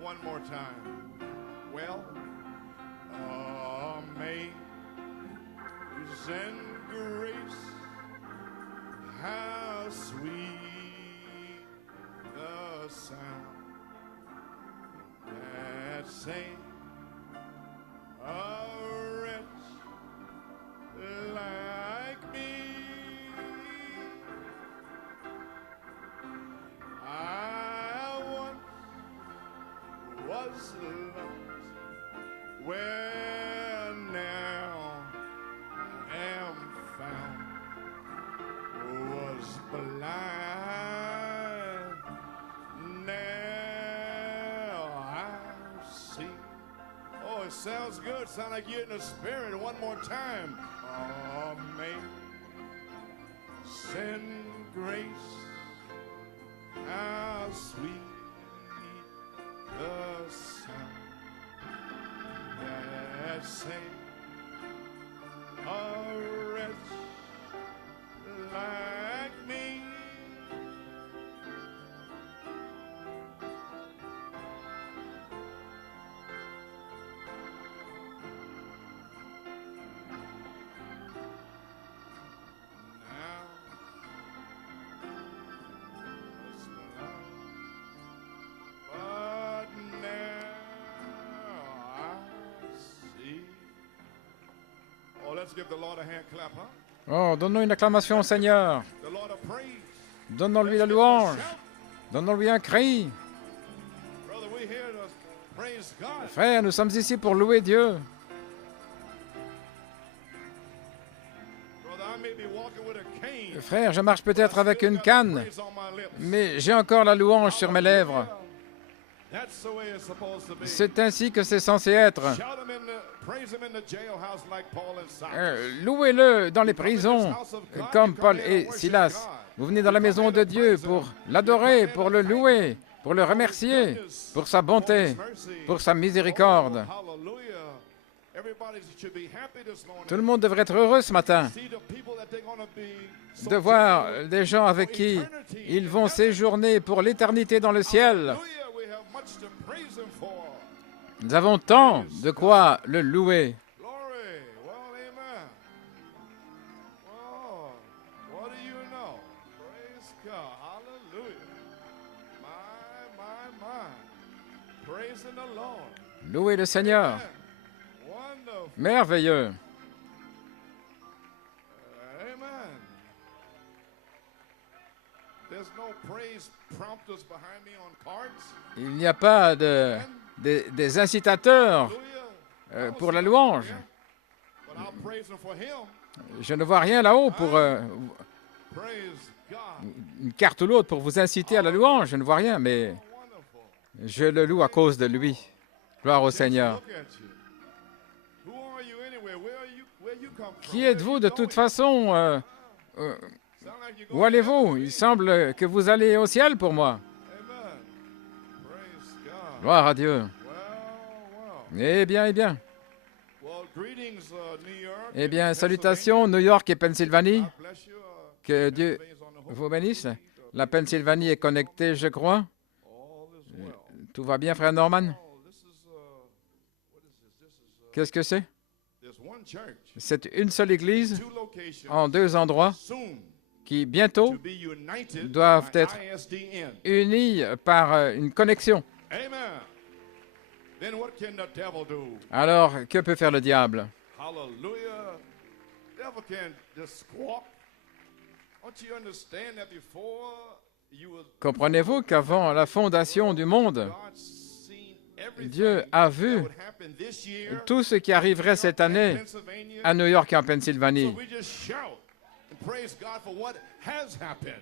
One more time. Well, amazing grace, how sweet the sound that saved a wretch like me. Was lost, where now I am found, was blind, now I see. Oh, it sounds good. Sound like you're in the spirit. One more time. Amazing grace, how sweet the sound that saved a wretch like me. Give the Lord a hand clap, huh? Oh, donnons une acclamation au Seigneur. The Lord a praise. Donnons-lui la louange. Donnons-lui un cri. Brother, we're here to praise God. Frère, nous sommes ici pour louer Dieu. Brother, I may be walking with a cane, Frère, je marche peut-être avec une canne, praise on my lips. mais j'ai encore la louange sur mes lèvres. That's the way it's supposed to be. C'est ainsi que c'est censé être. Shout him in the, praise him in the jailhouse like Paul and Silas. Louez-le dans les prisons, comme Paul et Silas. Vous venez dans la maison de Dieu pour l'adorer, pour le louer, pour le remercier, pour sa bonté, pour sa miséricorde. Tout le monde devrait être heureux ce matin de voir des gens avec qui ils vont séjourner pour l'éternité dans le ciel. Nous avons tant de quoi le louer. Louez le Seigneur. Merveilleux. Il n'y a pas des incitateurs pour la louange. Je ne vois rien là-haut pour une carte ou l'autre pour vous inciter à la louange. Je ne vois rien, mais je le loue à cause de lui. Gloire au Seigneur. Qui êtes-vous de toute façon? Où allez-vous? Il semble que vous allez au ciel pour moi. Gloire à Dieu. Eh bien, eh bien. Eh bien, salutations, New York et Pennsylvanie. Que Dieu vous bénisse. La Pennsylvanie est connectée, je crois. Tout va bien, frère Norman? Qu'est-ce que c'est? C'est une seule église en deux endroits qui, bientôt, doivent être unis par une connexion. Alors, que peut faire le diable? Comprenez-vous qu'avant la fondation du monde, Dieu a vu tout ce qui arriverait cette année à New York et en Pennsylvanie.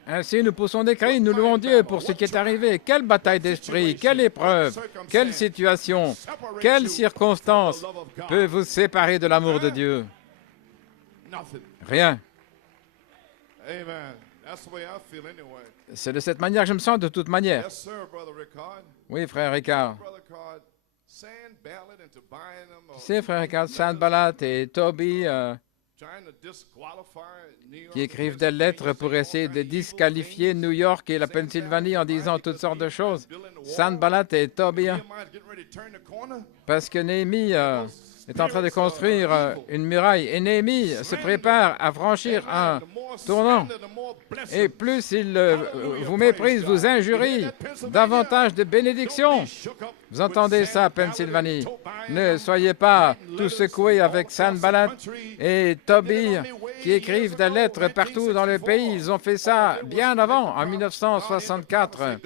Ainsi, nous poussons des cris, nous louons Dieu pour ce qui est arrivé. Quelle bataille d'esprit, quelle épreuve, quelle situation, quelle circonstance peut vous séparer de l'amour de Dieu? Rien. C'est de cette manière que je me sens de toute manière. Oui, frère Ricard. Tu sais, frère Ricard, Sanballat et Toby qui écrivent des lettres pour essayer de disqualifier New York et la Pennsylvanie en disant toutes sortes de choses. Sanballat et Toby, parce que Néhémie est en train de construire une muraille. Et Néhémie se prépare à franchir un tournant. Et plus il vous méprise, vous injurie, davantage de bénédictions. Vous entendez ça, Pennsylvanie? Ne soyez pas tous secoués avec Sanballat et Toby qui écrivent des lettres partout dans le pays. Ils ont fait ça bien avant, en 1964.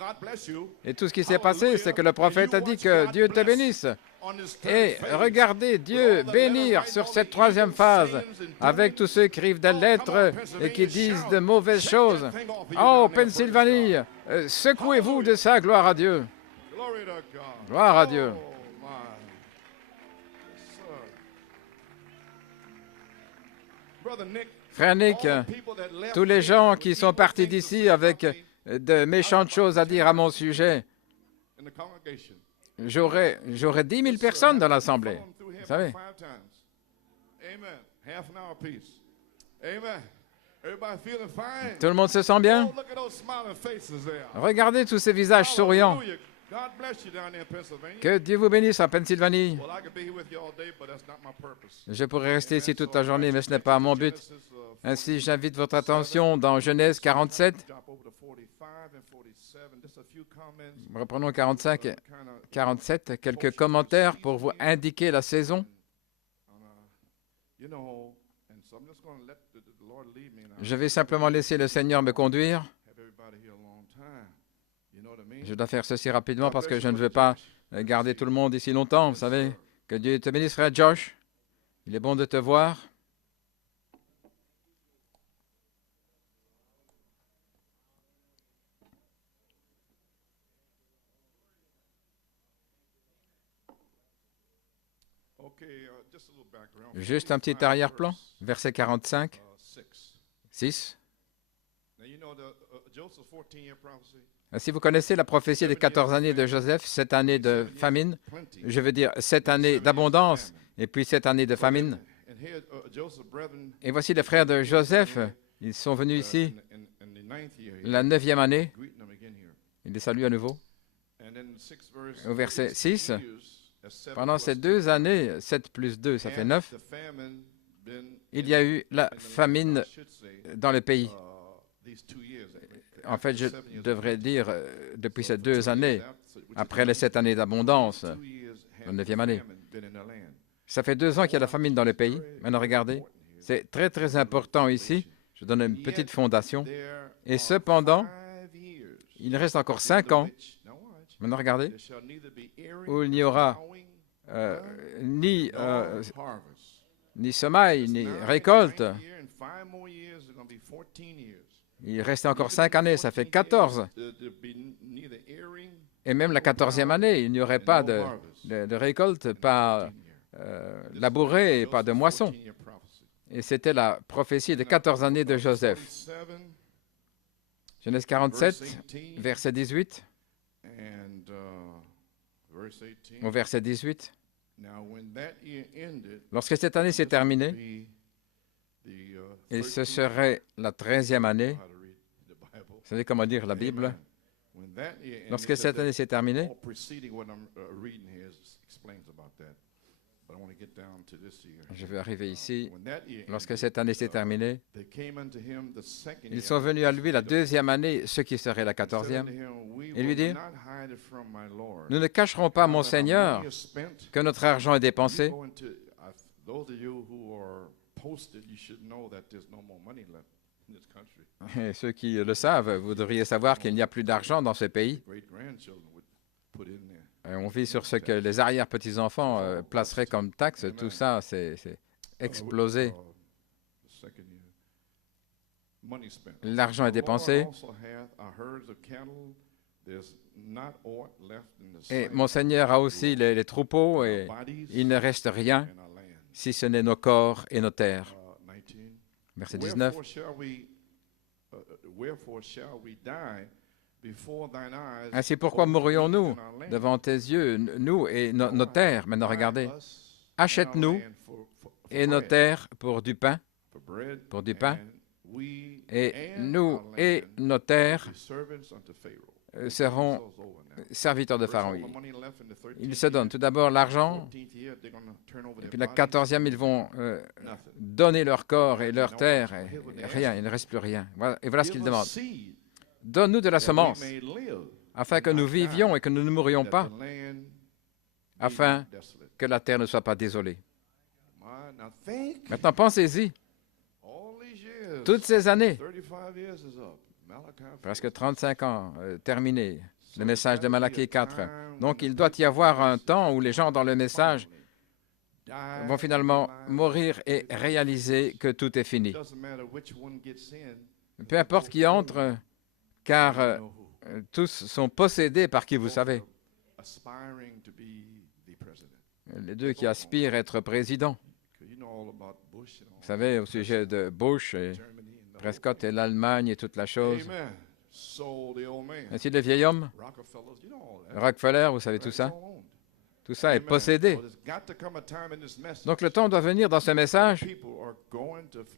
Et tout ce qui s'est passé, c'est que le prophète a dit que Dieu te bénisse. Et regardez Dieu bénir sur cette troisième phase avec tous ceux qui écrivent des lettres et qui disent de mauvaises choses. Oh, Pennsylvanie, secouez-vous de ça, gloire à Dieu. Gloire à Dieu. Frère Nick, tous les gens qui sont partis d'ici avec de méchantes choses à dire à mon sujet, j'aurais 10 000 personnes dans l'Assemblée, vous savez. Tout le monde se sent bien? Regardez tous ces visages souriants. Que Dieu vous bénisse en Pennsylvanie. Je pourrais rester ici toute la journée, mais ce n'est pas mon but. Ainsi, j'invite votre attention dans Genèse 47. Reprenons 45 et 47. Quelques commentaires pour vous indiquer la saison. Je vais simplement laisser le Seigneur me conduire. Je dois faire ceci rapidement parce que je ne veux pas garder tout le monde ici longtemps, vous savez. Que Dieu te bénisse, frère Josh. Il est bon de te voir. Juste un petit arrière-plan, verset 45, 6. Si vous connaissez la prophétie des 14 années de Joseph, 7 années de famine, je veux dire 7 années d'abondance et puis 7 années de famine. Et voici les frères de Joseph, ils sont venus ici la 9e année. Il les salue à nouveau. Au verset 6, pendant ces 2 années, 7 plus 2, ça fait 9, il y a eu la famine dans le pays. En fait, je devrais dire depuis ces 2 années, après les 7 années d'abondance, la 9e année. Ça fait 2 ans qu'il y a la famine dans le pays. Maintenant, regardez, c'est très, très important ici. Je donne une petite fondation. Et cependant, il reste encore 5 ans. Maintenant, regardez, où il n'y aura ni semaille, ni récolte. Il reste encore 5 années, ça fait 14. Et même la 14e année, il n'y aurait pas de récolte, pas labourée et pas de moisson. Et c'était la prophétie des 14 années de Joseph. Genèse 47, verset 18. Au verset 18. Lorsque cette année s'est terminée, et ce serait la 13e année, vous savez comment lire la Bible? Lorsque cette année s'est terminée, je vais arriver ici. Lorsque cette année s'est terminée, ils sont venus à lui la 2e année, ce qui serait la 14e, et lui dirent, « Nous ne cacherons pas, mon Seigneur, que notre argent est dépensé. » Et ceux qui le savent, vous devriez savoir qu'il n'y a plus d'argent dans ce pays. On vit sur ce que les arrière-petits-enfants placeraient comme taxe. Tout ça, c'est explosé. L'argent est dépensé. Et mon Seigneur a aussi les troupeaux et il ne reste rien si ce n'est nos corps et nos terres. Verset 19. Ainsi pourquoi mourrions-nous devant tes yeux, nous et nos terres? Maintenant regardez, achète-nous et nos terres pour du pain, et nous et nos terres seront serviteurs de Pharaon. Ils se donnent tout d'abord l'argent, et puis la 14e, ils vont donner leur corps et leur terre, et rien, il ne reste plus rien. Et voilà ce qu'ils demandent. Donne-nous de la semence, afin que nous vivions et que nous ne mourions pas, afin que la terre ne soit pas désolée. Maintenant, pensez-y. Toutes ces années, presque 35 ans, terminé, le message de Malachie 4. Donc, il doit y avoir un temps où les gens dans le message vont finalement mourir et réaliser que tout est fini. Peu importe qui entre, car tous sont possédés par qui vous savez. Les deux qui aspirent à être président. Vous savez, au sujet de Bush et Prescott et l'Allemagne et toute la chose. Ainsi, le vieil homme, Rockefeller, vous savez tout ça? Tout ça est possédé. Donc, le temps doit venir dans ce message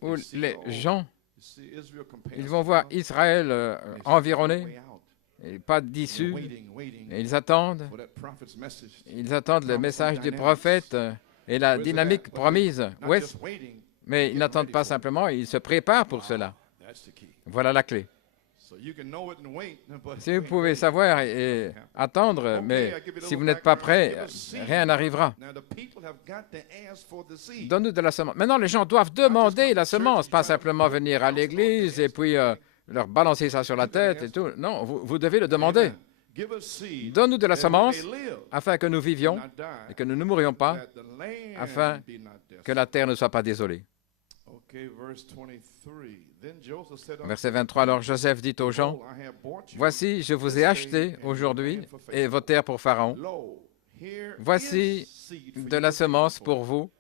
où les gens, ils vont voir Israël environné, et pas d'issue, et ils attendent le message du prophète et la dynamique promise. Où est-ce? Mais ils n'attendent pas simplement, ils se préparent pour cela. Voilà la clé. Si vous pouvez savoir et attendre, mais si vous n'êtes pas prêt, rien n'arrivera. Donne-nous de la semence. Maintenant, les gens doivent demander la semence, pas simplement venir à l'église et puis leur balancer ça sur la tête et tout. Non, vous devez le demander. Donne-nous de la semence afin que nous vivions et que nous ne mourions pas, afin que la terre ne soit pas désolée. Verset 23, alors Joseph dit aux gens, « Voici, je vous ai acheté aujourd'hui et vos terres pour Pharaon. Voici de la semence pour vous. »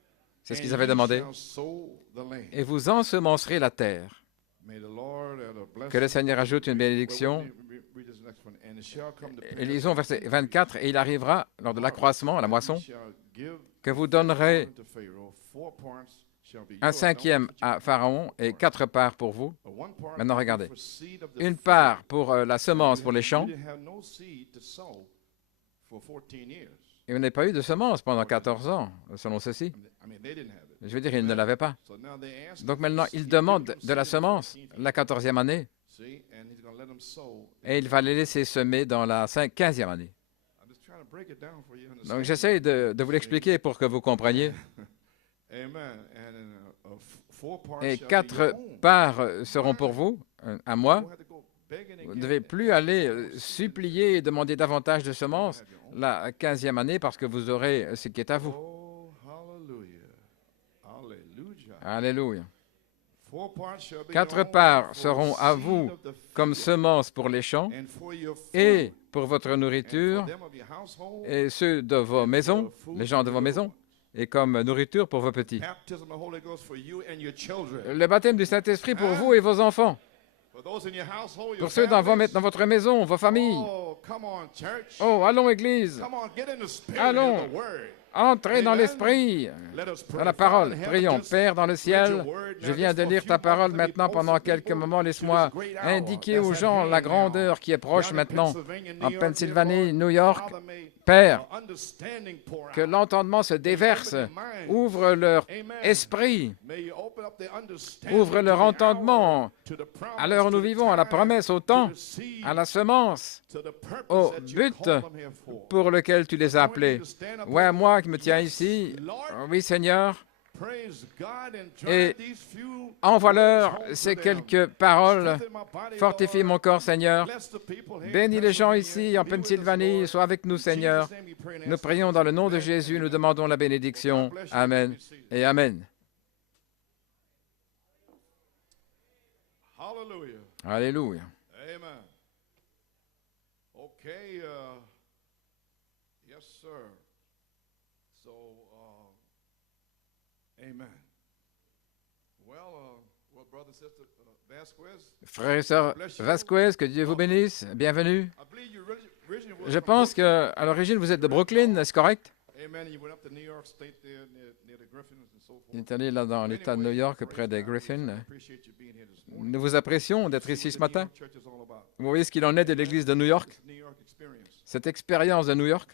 C'est ce qu'ils avaient demandé. « Et vous ensemencerez la terre. » Que le Seigneur ajoute une bénédiction. Et lisons verset 24, « Et il arrivera, lors de l'accroissement, à la moisson, que vous donnerez un cinquième à Pharaon et 4 parts pour vous. » Maintenant, regardez. Une part pour la semence pour les champs. Et vous n'avez pas eu de semence pendant 14 ans, selon ceci. Je veux dire, ils ne l'avaient pas. Donc maintenant, il demande de la semence la 14e année. Et il va les laisser semer dans la 15e année. Donc j'essaie de vous l'expliquer pour que vous compreniez. Et 4 parts seront pour vous, à moi. Vous ne devez plus aller supplier et demander davantage de semences la 15e année parce que vous aurez ce qui est à vous. Alléluia. 4 parts seront à vous comme semences pour les champs et pour votre nourriture et ceux de vos maisons, les gens de vos maisons, et comme nourriture pour vos petits. Le baptême du Saint-Esprit pour vous et vos enfants. Pour ceux dans votre maison, vos familles. Oh, allons, Église. Allons. Entrez dans l'esprit, dans la parole. Prions. Père dans le ciel, je viens de lire ta parole maintenant pendant quelques moments. Laisse-moi indiquer aux gens la grandeur qui est proche maintenant en Pennsylvanie, New York. Père, que l'entendement se déverse, ouvre leur esprit, ouvre leur entendement à l'heure où nous vivons, à la promesse, au temps, à la semence, au but pour lequel tu les as appelés. Ouais, moi qui me tiens ici, oui Seigneur, et envoie-leur ces quelques paroles, fortifie mon corps Seigneur, bénis les gens ici en Pennsylvanie, sois avec nous Seigneur. Nous prions dans le nom de Jésus, nous demandons la bénédiction. Amen et Amen. Alléluia. Amen. Okay, yes, sir. So, amen. Well, Frères et sœurs Vasquez, que Dieu vous bénisse. Bienvenue. Je pense qu'à l'origine, vous êtes de Brooklyn, est-ce correct? Il est allé là dans l'État de New York, près des Griffins. Nous vous apprécions d'être ici ce matin. Vous voyez ce qu'il en est de l'Église de New York? Cette expérience de New York,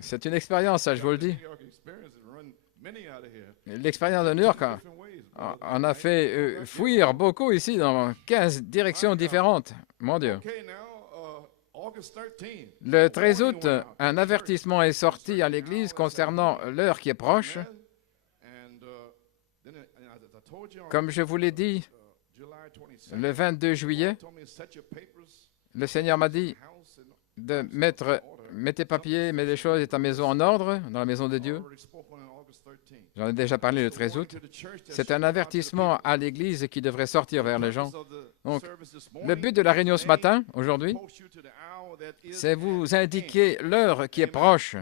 c'est une expérience, ça, je vous le dis. L'expérience de New York en a fait fuir beaucoup ici dans 15 directions différentes. Mon Dieu. Le 13 août, un avertissement est sorti à l'Église concernant l'heure qui est proche. Comme je vous l'ai dit, le 22 juillet, le Seigneur m'a dit de mettre tes papiers, mets des choses et ta maison en ordre dans la maison de Dieu. J'en ai déjà parlé le 13 août. C'est un avertissement à l'Église qui devrait sortir vers les gens. Donc, le but de la réunion ce matin, aujourd'hui, c'est vous indiquer l'heure qui est proche.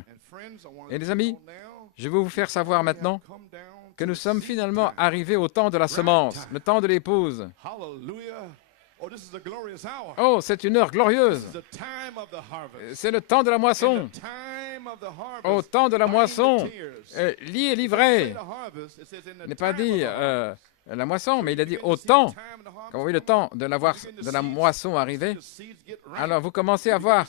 Et les amis, je veux vous faire savoir maintenant que nous sommes finalement arrivés au temps de la semence, le temps de l'épouse. Oh, c'est une heure glorieuse. C'est le temps de la moisson. Au temps de la moisson, lié, livré. Il n'est pas dit la moisson, mais il a dit au temps. Quand vous voyez le temps de la moisson arriver, alors vous commencez à voir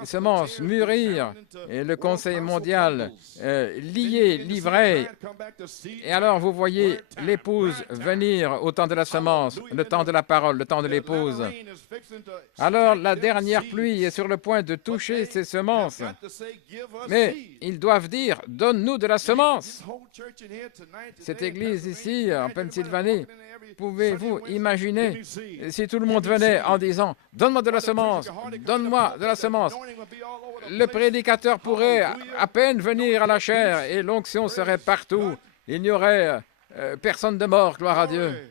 les semences mûrir et le Conseil mondial lié, livré. Et alors vous voyez l'épouse venir au temps de la semence, le temps de la parole, le temps de l'épouse. Alors la dernière pluie est sur le point de toucher ces semences. Mais ils doivent dire, donne-nous de la semence. Cette église ici, en Pennsylvanie, pouvez-vous imaginer si tout le monde venait en disant, donne-moi de la semence, donne-moi de la semence. Le prédicateur pourrait à peine venir à la chair et l'onction serait partout. Il n'y aurait personne de mort, gloire à Dieu.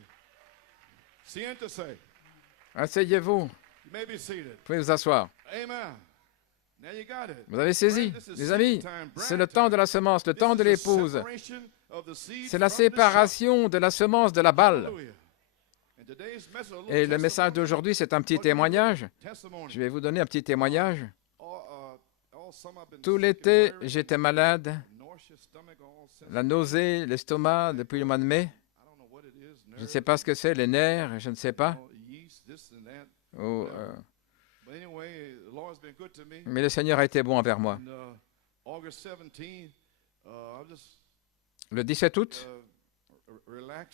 Asseyez-vous. Vous pouvez vous asseoir. Vous avez saisi, les amis, c'est le temps de la semence, le temps de l'épouse. C'est la séparation de la semence de la balle. Et le message d'aujourd'hui, c'est un petit témoignage. Je vais vous donner un petit témoignage. Tout l'été, j'étais malade. La nausée, l'estomac, depuis le mois de mai. Je ne sais pas ce que c'est, les nerfs, je ne sais pas. Mais le Seigneur a été bon envers moi. Le 17 août,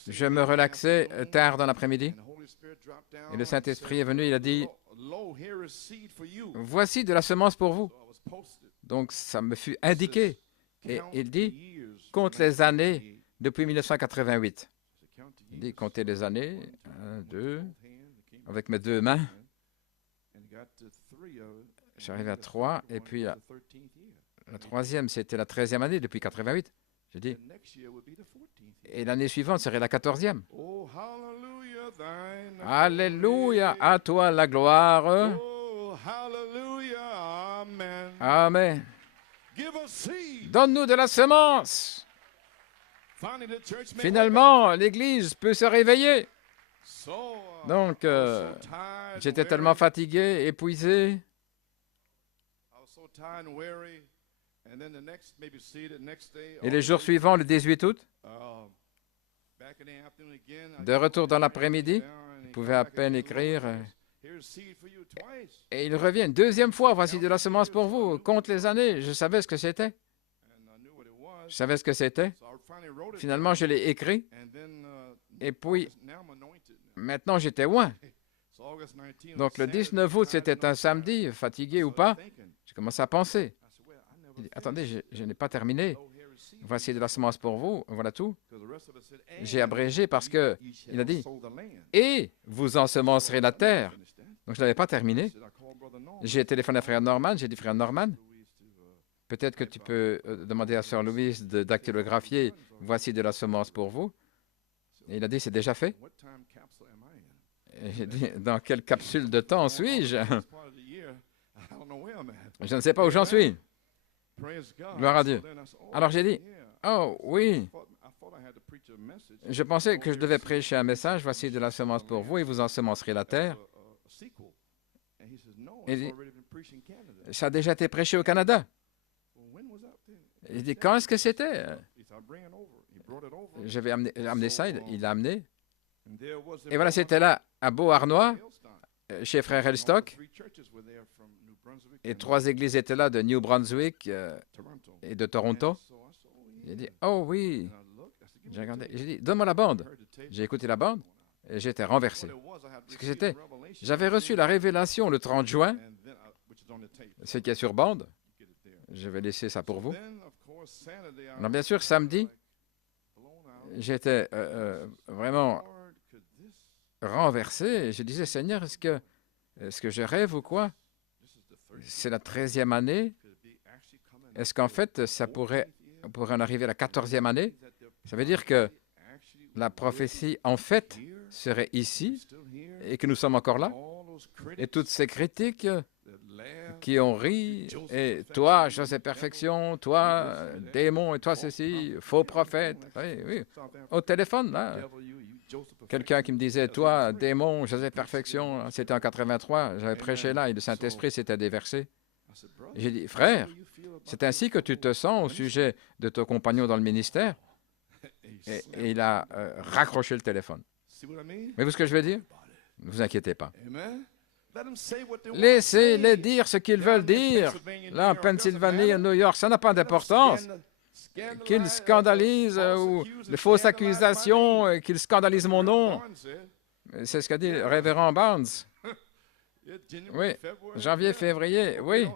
je me relaxais tard dans l'après-midi et le Saint-Esprit est venu, il a dit, « Voici de la semence pour vous. » Donc, ça me fut indiqué. Et il dit, « Compte les années depuis 1988. » Il dit, « Comptez les années, 1, 2, avec mes deux mains. » J'arrive à 3, et puis la troisième, c'était la 13e année depuis 88. J'ai dit, et l'année suivante serait la 14e. Alléluia, à toi la gloire. Amen. Donne-nous de la semence. Finalement, l'Église peut se réveiller. Donc, j'étais tellement fatigué, épuisé. Et les jours suivants, le 18 août, de retour dans l'après-midi, il pouvait à peine écrire. Et il revient une deuxième fois, voici de la semence pour vous, compte les années. Je savais ce que c'était. Je savais ce que c'était. Finalement, je l'ai écrit. Et puis, maintenant, j'étais loin. Donc, le 19 août, c'était un samedi, fatigué ou pas, j'ai commencé à penser. Attendez, je n'ai pas terminé. Voici de la semence pour vous, voilà tout. J'ai abrégé parce qu'il a dit, et vous ensemencerez la terre. Donc, je n'avais pas terminé. J'ai téléphoné à Frère Norman, j'ai dit, Frère Norman, peut-être que tu peux demander à Sœur Louise de dactylographier, voici de la semence pour vous. Et il a dit, c'est déjà fait. Et j'ai dit, dans quelle capsule de temps suis-je? Je ne sais pas où j'en suis. Gloire à Dieu. Alors j'ai dit, oh oui, Je pensais que je devais prêcher un message, voici de la semence pour vous, et vous ensemencerez la terre. Il dit, ça a déjà été prêché au Canada. Il dit, quand est-ce que c'était? J'avais amené ça, il l'a amené. Et voilà, c'était là, à Beauharnois, chez Frère Elstock. Et 3 églises étaient là, de New Brunswick et de Toronto. J'ai dit, oh oui. J'ai regardé, j'ai dit, donne-moi la bande. J'ai écouté la bande et j'étais renversé. Ce que c'était, j'avais reçu la révélation le 30 juin, ce qui est sur bande. Je vais laisser ça pour vous. Alors, bien sûr, samedi, j'étais vraiment renversé. Je disais, Seigneur, est-ce que je rêve ou quoi? C'est la 13e année. Est-ce qu'en fait, ça pourrait en arriver à la 14e année? Ça veut dire que la prophétie, en fait, serait ici et que nous sommes encore là. Et toutes ces critiques qui ont ri, et toi, Joseph Perfection, toi, démon, et toi, ceci, faux prophète. Oui, oui. Au téléphone, là. Quelqu'un qui me disait, toi, démon, Joseph Perfection, c'était en 83, j'avais prêché là, et le Saint-Esprit s'était déversé. J'ai dit, frère, c'est ainsi que tu te sens au sujet de ton compagnon dans le ministère? Et il a raccroché le téléphone. Voyez-vous ce que je veux dire? Ne vous inquiétez pas. Laissez-les dire ce qu'ils veulent dire. Là, en Pennsylvanie, à New York, ça n'a pas d'importance. Qu'ils scandalisent ou les fausses accusations, qu'ils scandalisent mon nom. C'est ce qu'a dit le révérend Barnes. Oui, janvier, février, oui.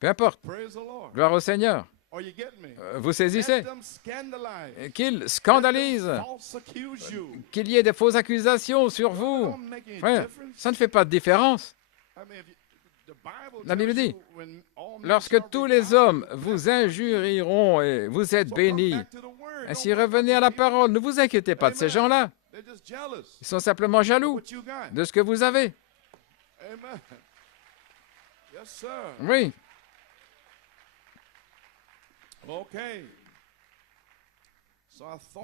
Peu importe. Gloire au Seigneur. Vous saisissez? Qu'ils scandalisent, qu'il y ait des fausses accusations sur vous. Frère, ça ne fait pas de différence. La Bible dit, lorsque tous les hommes vous injurieront et vous êtes bénis, ainsi revenez à la parole. Ne vous inquiétez pas de ces gens-là. Ils sont simplement jaloux de ce que vous avez. Oui.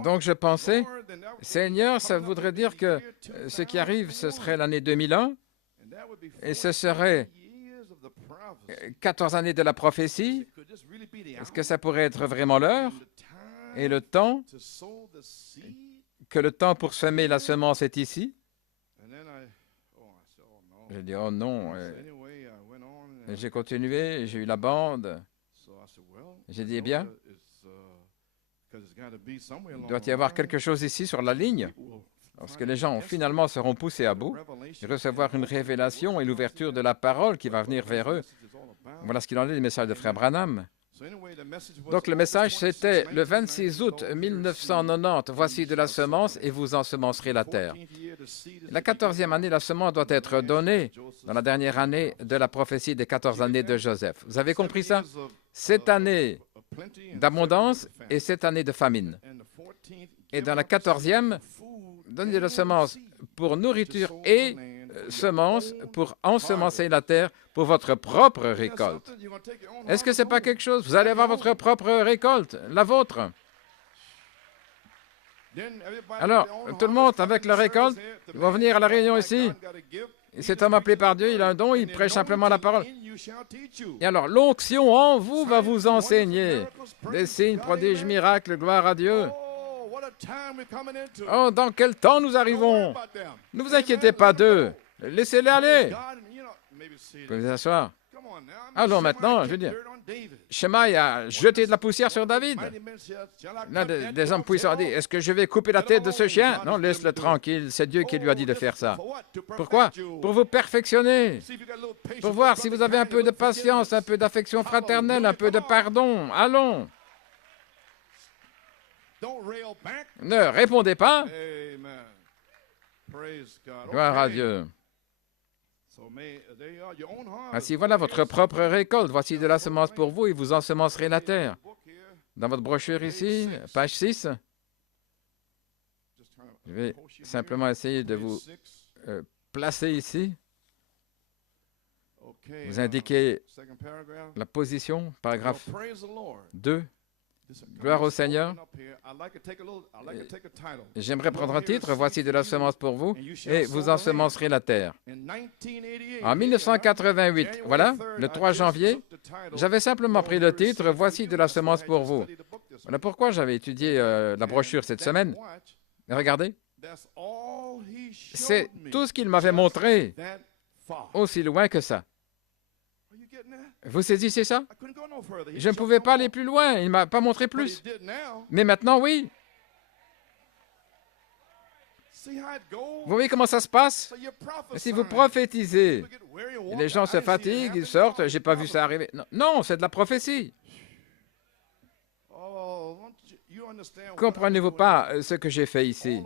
Donc je pensais, Seigneur, ça voudrait dire que ce qui arrive, ce serait l'année 2001, et ce serait 14 années de la prophétie. Est-ce que ça pourrait être vraiment l'heure? Et le temps, que le temps pour semer la semence est ici? J'ai dit, oh non. J'ai continué, j'ai eu la bande. J'ai dit, eh bien, il doit y avoir quelque chose ici sur la ligne. Lorsque les gens finalement seront poussés à bout, et recevoir une révélation et l'ouverture de la parole qui va venir vers eux. Voilà ce qu'il en est du message de Frère Branham. Donc le message, c'était le 26 août 1990, voici de la semence et vous ensemencerez la terre. La 14e année, la semence doit être donnée dans la dernière année de la prophétie des 14 années de Joseph. Vous avez compris ça? 7 années d'abondance et 7 années de famine. Et dans la 14e, donnez de la semence pour nourriture et semence pour ensemencer la terre pour votre propre récolte. Est-ce que ce n'est pas quelque chose? Vous allez avoir votre propre récolte, la vôtre. Alors, tout le monde avec la récolte, ils vont venir à la réunion ici. Et cet homme appelé par Dieu, il a un don, il prêche simplement la parole. Et alors, l'onction en vous va vous enseigner des signes, prodiges, miracles, gloire à Dieu. Oh, dans quel temps nous arrivons? Ne vous inquiétez pas d'eux. Laissez-les aller. Vous pouvez vous asseoir. Allons maintenant, je veux dire. Shemaï a jeté de la poussière sur David. Là, des hommes puissants ont dit, est-ce que je vais couper la tête de ce chien? Non, laisse-le tranquille. C'est Dieu qui lui a dit de faire ça. Pourquoi? Pour vous perfectionner. Pour voir si vous avez un peu de patience, un peu d'affection fraternelle, un peu de pardon. Allons. Ne répondez pas. Gloire à Dieu. Ainsi, voilà votre propre récolte. Voici de la semence pour vous et vous ensemencerez la terre. Dans votre brochure ici, page 6, je vais simplement essayer de vous placer ici. Vous indiquez la position, paragraphe 2. Gloire au Seigneur. J'aimerais prendre un titre, voici de la semence pour vous, et vous ensemencerez la terre. En 1988, voilà, le 3 janvier, j'avais simplement pris le titre, voici de la semence pour vous. Voilà pourquoi j'avais étudié la brochure cette semaine. Et regardez, c'est tout ce qu'il m'avait montré, aussi loin que ça. Vous saisissez ça? Je ne pouvais pas aller plus loin, il ne m'a pas montré plus. Mais maintenant, oui. Vous voyez comment ça se passe? Si vous prophétisez, les gens se fatiguent, ils sortent, j'ai pas vu ça arriver. Non, c'est de la prophétie. Comprenez-vous pas ce que j'ai fait ici?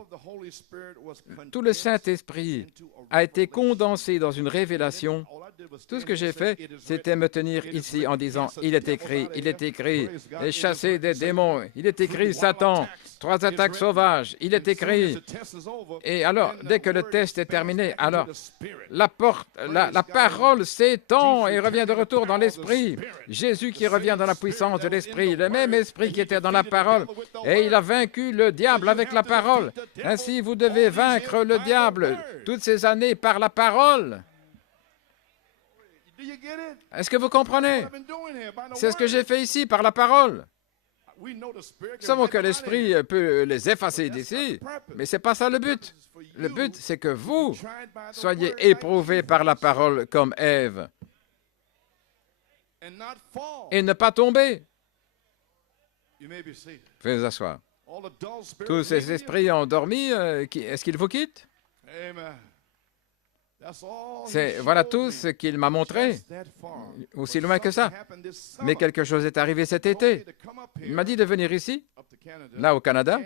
Tout le Saint-Esprit a été condensé dans une révélation. Tout ce que j'ai fait, c'était me tenir ici en disant, il est écrit, et chasser des démons, il est écrit, Satan, 3 attaques sauvages, il est écrit. Et alors, dès que le test est terminé, alors, la parole s'étend et revient de retour dans l'esprit. Jésus qui revient dans la puissance de l'esprit, le même esprit qui était dans la parole, et il a vaincu le diable avec la parole. Ainsi, vous devez vaincre le diable toutes ces années par la parole. Est-ce que vous comprenez? C'est ce que j'ai fait ici par la parole. Nous savons que l'esprit peut les effacer d'ici, mais ce n'est pas ça le but. Le but, c'est que vous soyez éprouvés par la parole comme Ève et ne pas tomber. Veuillez vous asseoir. Tous ces esprits ont dormi. Est-ce qu'ils vous quittent? Voilà tout ce qu'il m'a montré, aussi loin que ça. Mais quelque chose est arrivé cet été. Il m'a dit de venir ici, là au Canada,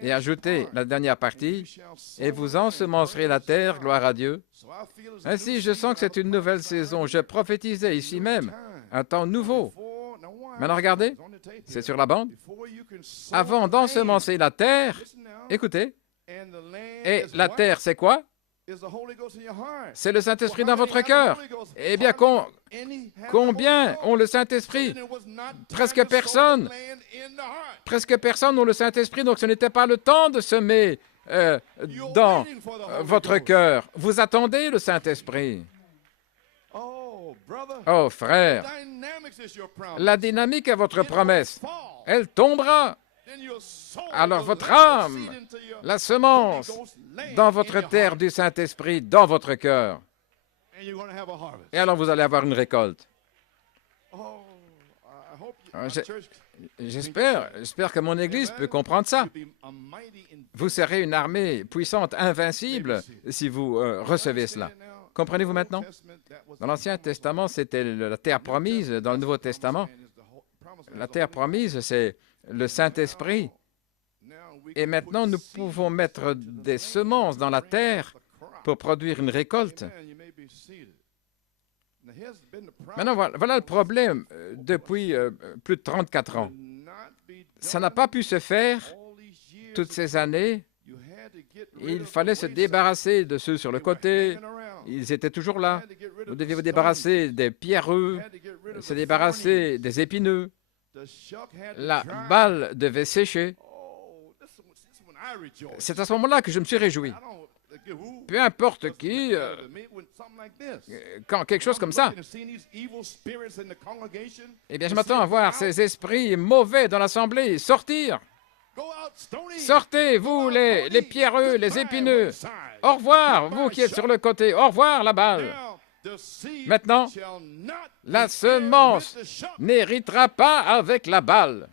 et ajouter la dernière partie, et vous ensemencerez la terre, gloire à Dieu. Ainsi, je sens que c'est une nouvelle saison. Je prophétisais ici même, un temps nouveau. Maintenant, regardez, c'est sur la bande. Avant d'ensemencer la terre, écoutez, et la terre, c'est quoi? C'est le Saint-Esprit dans votre cœur. Eh bien, combien ont le Saint-Esprit? Presque personne. Presque personne ont le Saint-Esprit, donc ce n'était pas le temps de semer dans votre cœur. Vous attendez le Saint-Esprit. Oh, frère, la dynamique est votre promesse. Elle tombera. Alors votre âme, la semence, dans votre terre du Saint-Esprit, dans votre cœur. Et alors vous allez avoir une récolte. J'espère que mon Église peut comprendre ça. Vous serez une armée puissante, invincible, si vous recevez cela. Comprenez-vous maintenant? Dans l'Ancien Testament, c'était la terre promise. Dans le Nouveau Testament, la terre promise, c'est le Saint-Esprit. Et maintenant, nous pouvons mettre des semences dans la terre pour produire une récolte. Maintenant, voilà le problème depuis plus de 34 ans. Ça n'a pas pu se faire toutes ces années. Il fallait se débarrasser de ceux sur le côté. Ils étaient toujours là. Vous deviez vous débarrasser des pierreux, se débarrasser des épineux. La balle devait sécher. C'est à ce moment-là que je me suis réjoui. Peu importe qui, quand quelque chose comme ça, eh bien, je m'attends à voir ces esprits mauvais dans l'assemblée sortir. Sortez, vous, les pierreux, les épineux. Au revoir, vous qui êtes sur le côté. Au revoir, la balle. Maintenant, la semence n'héritera pas avec la balle.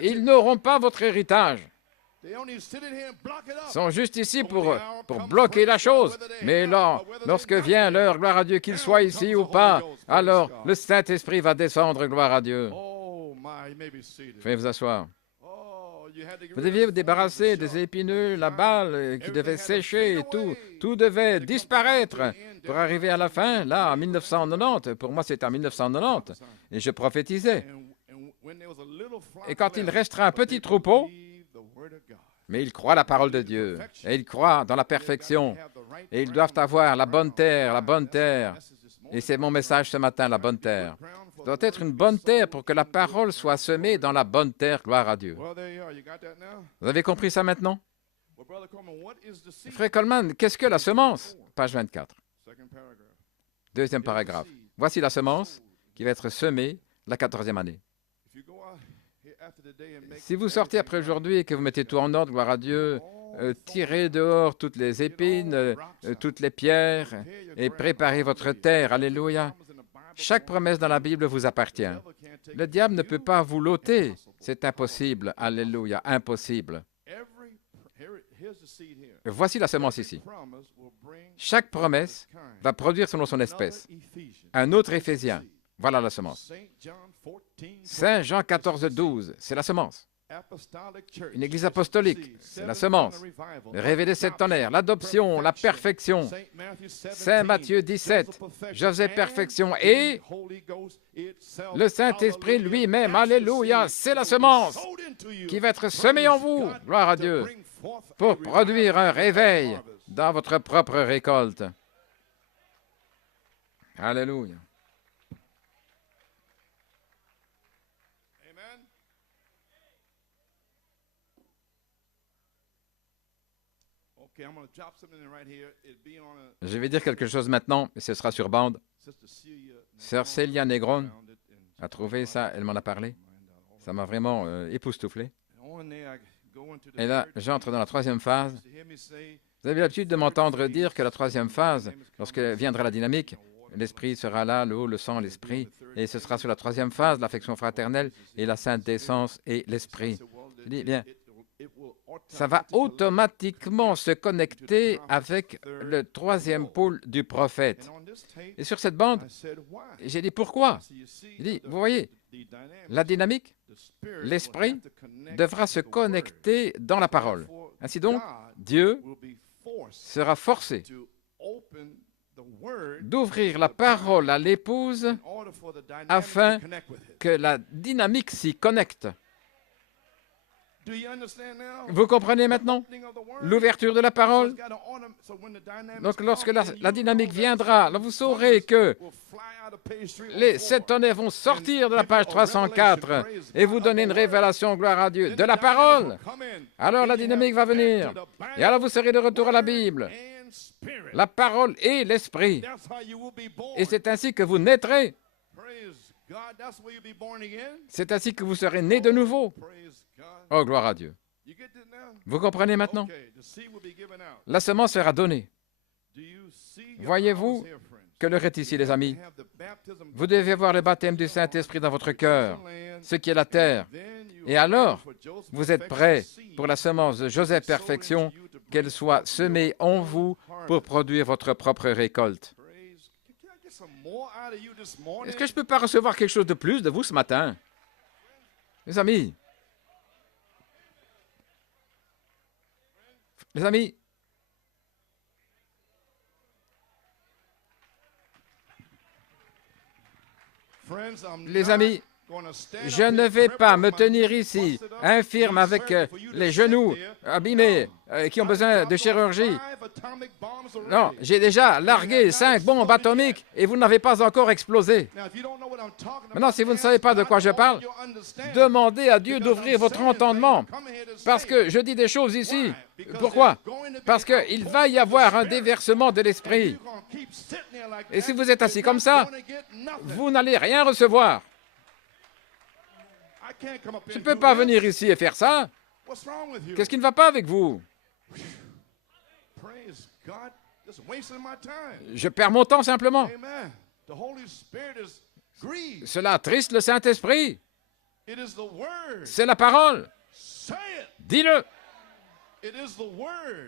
Ils n'auront pas votre héritage. Ils sont juste ici pour bloquer la chose. Mais là, lorsque vient l'heure, gloire à Dieu, qu'il soit ici ou pas, alors le Saint-Esprit va descendre, gloire à Dieu. Veuillez vous asseoir. Vous deviez vous débarrasser des épineux, la balle qui devait sécher et tout. Tout devait disparaître pour arriver à la fin, là, en 1990. Pour moi, c'était en 1990. Et je prophétisais. Et quand il restera un petit troupeau, mais ils croient la parole de Dieu, et ils croient dans la perfection, et ils doivent avoir la bonne terre, la bonne terre. Et c'est mon message ce matin, la bonne terre. doit être une bonne terre pour que la parole soit semée dans la bonne terre. Gloire à Dieu. Vous avez compris ça maintenant? Frère Coleman, qu'est-ce que la semence? Page 24. Deuxième paragraphe. Voici la semence qui va être semée la 14e année. Si vous sortez après aujourd'hui et que vous mettez tout en ordre, gloire à Dieu, tirez dehors toutes les épines, toutes les pierres et préparez votre terre. Alléluia. Chaque promesse dans la Bible vous appartient. Le diable ne peut pas vous l'ôter. C'est impossible. Alléluia. Impossible. Voici la semence ici. Chaque promesse va produire selon son espèce. Un autre Éphésien. Voilà la semence. Saint Jean 14, 12, c'est la semence. Une église apostolique, c'est la semence. Le révélé septennaire, l'adoption, la perfection. Saint Matthieu 17, Joseph perfection et le Saint-Esprit lui-même. Alléluia, c'est la semence qui va être semée en vous, gloire à Dieu, pour produire un réveil dans votre propre récolte. Alléluia. Je vais dire quelque chose maintenant, et ce sera sur bande. Sœur Célia Negron a trouvé ça, elle m'en a parlé. Ça m'a vraiment époustouflé. Et là, j'entre dans la troisième phase. Vous avez l'habitude de m'entendre dire que la troisième phase, lorsque viendra la dynamique, l'esprit sera là, l'eau, le sang, l'esprit, et ce sera sur la troisième phase, l'affection fraternelle et la sainte décence et l'esprit. Je dis, bien, ça va automatiquement se connecter avec le troisième pôle du prophète. Et sur cette bande, j'ai dit pourquoi? J'ai dit, vous voyez, la dynamique, l'esprit devra se connecter dans la parole. Ainsi donc, Dieu sera forcé d'ouvrir la parole à l'épouse afin que la dynamique s'y connecte. Vous comprenez maintenant l'ouverture de la parole? Donc, lorsque la dynamique viendra, là, vous saurez que les 7 tonnerres vont sortir de la page 304 et vous donner une révélation, gloire à Dieu, de la parole. Alors, la dynamique va venir. Et alors, vous serez de retour à la Bible. La parole et l'esprit. Et c'est ainsi que vous naîtrez. C'est ainsi que vous serez nés de nouveau. Oh, gloire à Dieu. Vous comprenez maintenant? La semence sera donnée. Voyez-vous que l'heure est ici, les amis. Vous devez voir le baptême du Saint-Esprit dans votre cœur, ce qui est la terre. Et alors, vous êtes prêts pour la semence de Joseph Perfection, qu'elle soit semée en vous pour produire votre propre récolte. Est-ce que je ne peux pas recevoir quelque chose de plus de vous ce matin? Les amis, les amis, je ne vais pas me tenir ici, infirme avec les genoux abîmés, qui ont besoin de chirurgie. Non, j'ai déjà largué 5 bombes atomiques et vous n'avez pas encore explosé. Maintenant, si vous ne savez pas de quoi je parle, demandez à Dieu d'ouvrir votre entendement. Parce que je dis des choses ici. Pourquoi? Parce qu'il va y avoir un déversement de l'esprit. Et si vous êtes assis comme ça, vous n'allez rien recevoir. Je ne peux pas venir ici et faire ça. Qu'est-ce qui ne va pas avec vous? Je perds mon temps simplement. Cela attriste le Saint-Esprit. C'est la parole. Dis-le.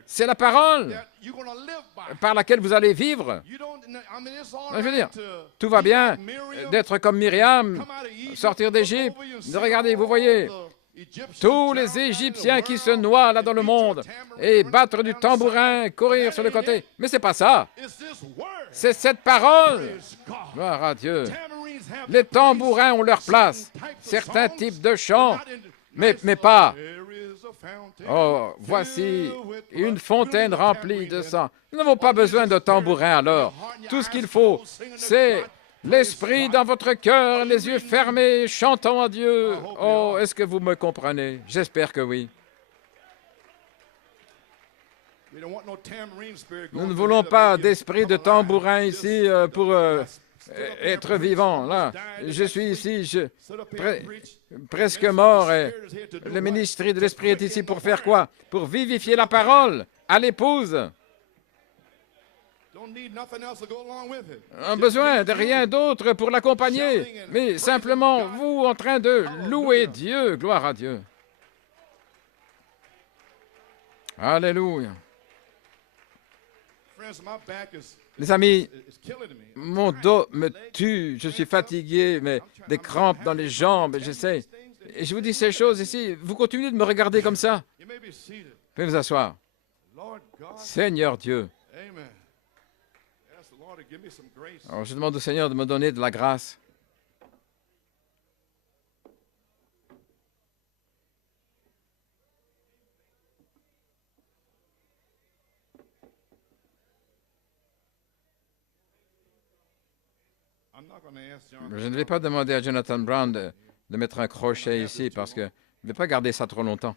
C'est la parole par laquelle vous allez vivre. Je veux dire, tout va bien d'être comme Myriam, sortir d'Égypte. Regardez, vous voyez, tous les Égyptiens qui se noient là dans le monde et battre du tambourin, courir sur le côté. Mais c'est pas ça. C'est cette parole. Gloire à Dieu. Les tambourins ont leur place. Certains types de chants, mais pas. Oh, voici une fontaine remplie de sang. Nous n'avons pas besoin de tambourin alors. Tout ce qu'il faut, c'est l'esprit dans votre cœur, les yeux fermés, chantant à Dieu. Oh, est-ce que vous me comprenez? J'espère que oui. Nous ne voulons pas d'esprit de tambourin ici pour être vivant. Là, je suis ici, presque mort. Et le ministère de l'Esprit est ici pour faire quoi? Pour vivifier la parole à l'épouse. On a besoin de rien d'autre pour l'accompagner, mais simplement vous en train de louer Dieu. Gloire à Dieu. Alléluia. Les amis, mon dos me tue, je suis fatigué, mais des crampes dans les jambes, j'essaie. Et je vous dis ces choses ici, vous continuez de me regarder comme ça. Veuillez vous asseoir. Seigneur Dieu. Alors, je demande au Seigneur de me donner de la grâce. Je ne vais pas demander à Jonathan Brown de mettre un crochet ici parce que je ne vais pas garder ça trop longtemps.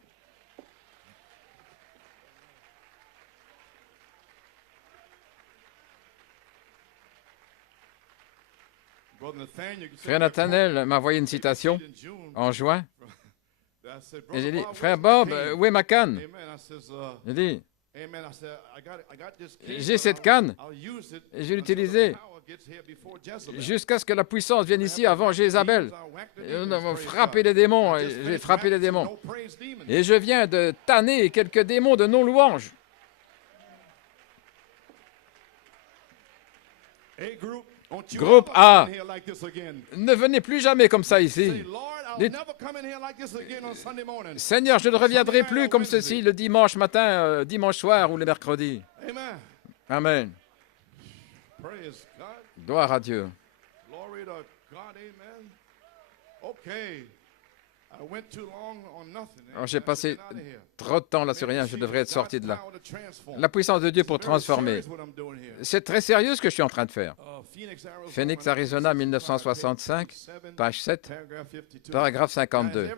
Frère Nathanaël m'a envoyé une citation en juin. Et j'ai dit, Frère Bob, où est ma canne? J'ai dit, j'ai cette canne et je vais l'utiliser jusqu'à ce que la puissance vienne ici avant Jézabel. On a frappé les démons, j'ai frappé les démons. Et je viens de tanner quelques démons de non-louange. Groupe A, ne venez plus jamais comme ça ici. Dites, Seigneur, je ne reviendrai plus comme ceci le dimanche matin, dimanche soir ou le mercredi. Amen. Gloire à Dieu. Alors, j'ai passé trop de temps là sur rien, je devrais être sorti de là. La puissance de Dieu pour transformer. C'est très sérieux ce que je suis en train de faire. Phoenix, Arizona, 1965, page 7, paragraphe 52.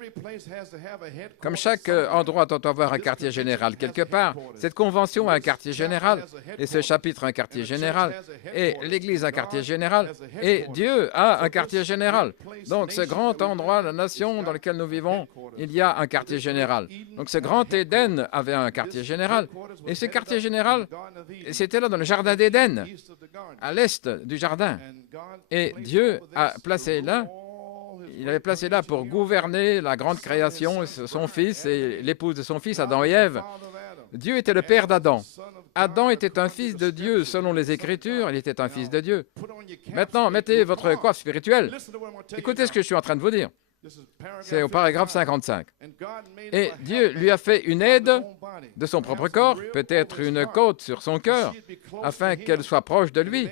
Comme chaque endroit doit avoir un quartier général quelque part, cette convention a un quartier général, et ce chapitre a un quartier général, et l'Église a un quartier général, et Dieu a un quartier général. Donc ce grand endroit, la nation dans laquelle nous vivons, il y a un quartier général. Donc ce grand Éden avait un quartier général, et ce quartier général, c'était là dans le jardin d'Éden, à l'est du jardin. Et Dieu a placé là, il avait placé là pour gouverner la grande création, son fils et l'épouse de son fils, Adam et Ève. Dieu était le père d'Adam. Adam était un fils de Dieu, selon les Écritures, il était un fils de Dieu. Maintenant, mettez votre coiffe spirituelle. Écoutez ce que je suis en train de vous dire. C'est au paragraphe 55. Et Dieu lui a fait une aide de son propre corps, peut-être une côte sur son cœur, afin qu'elle soit proche de lui.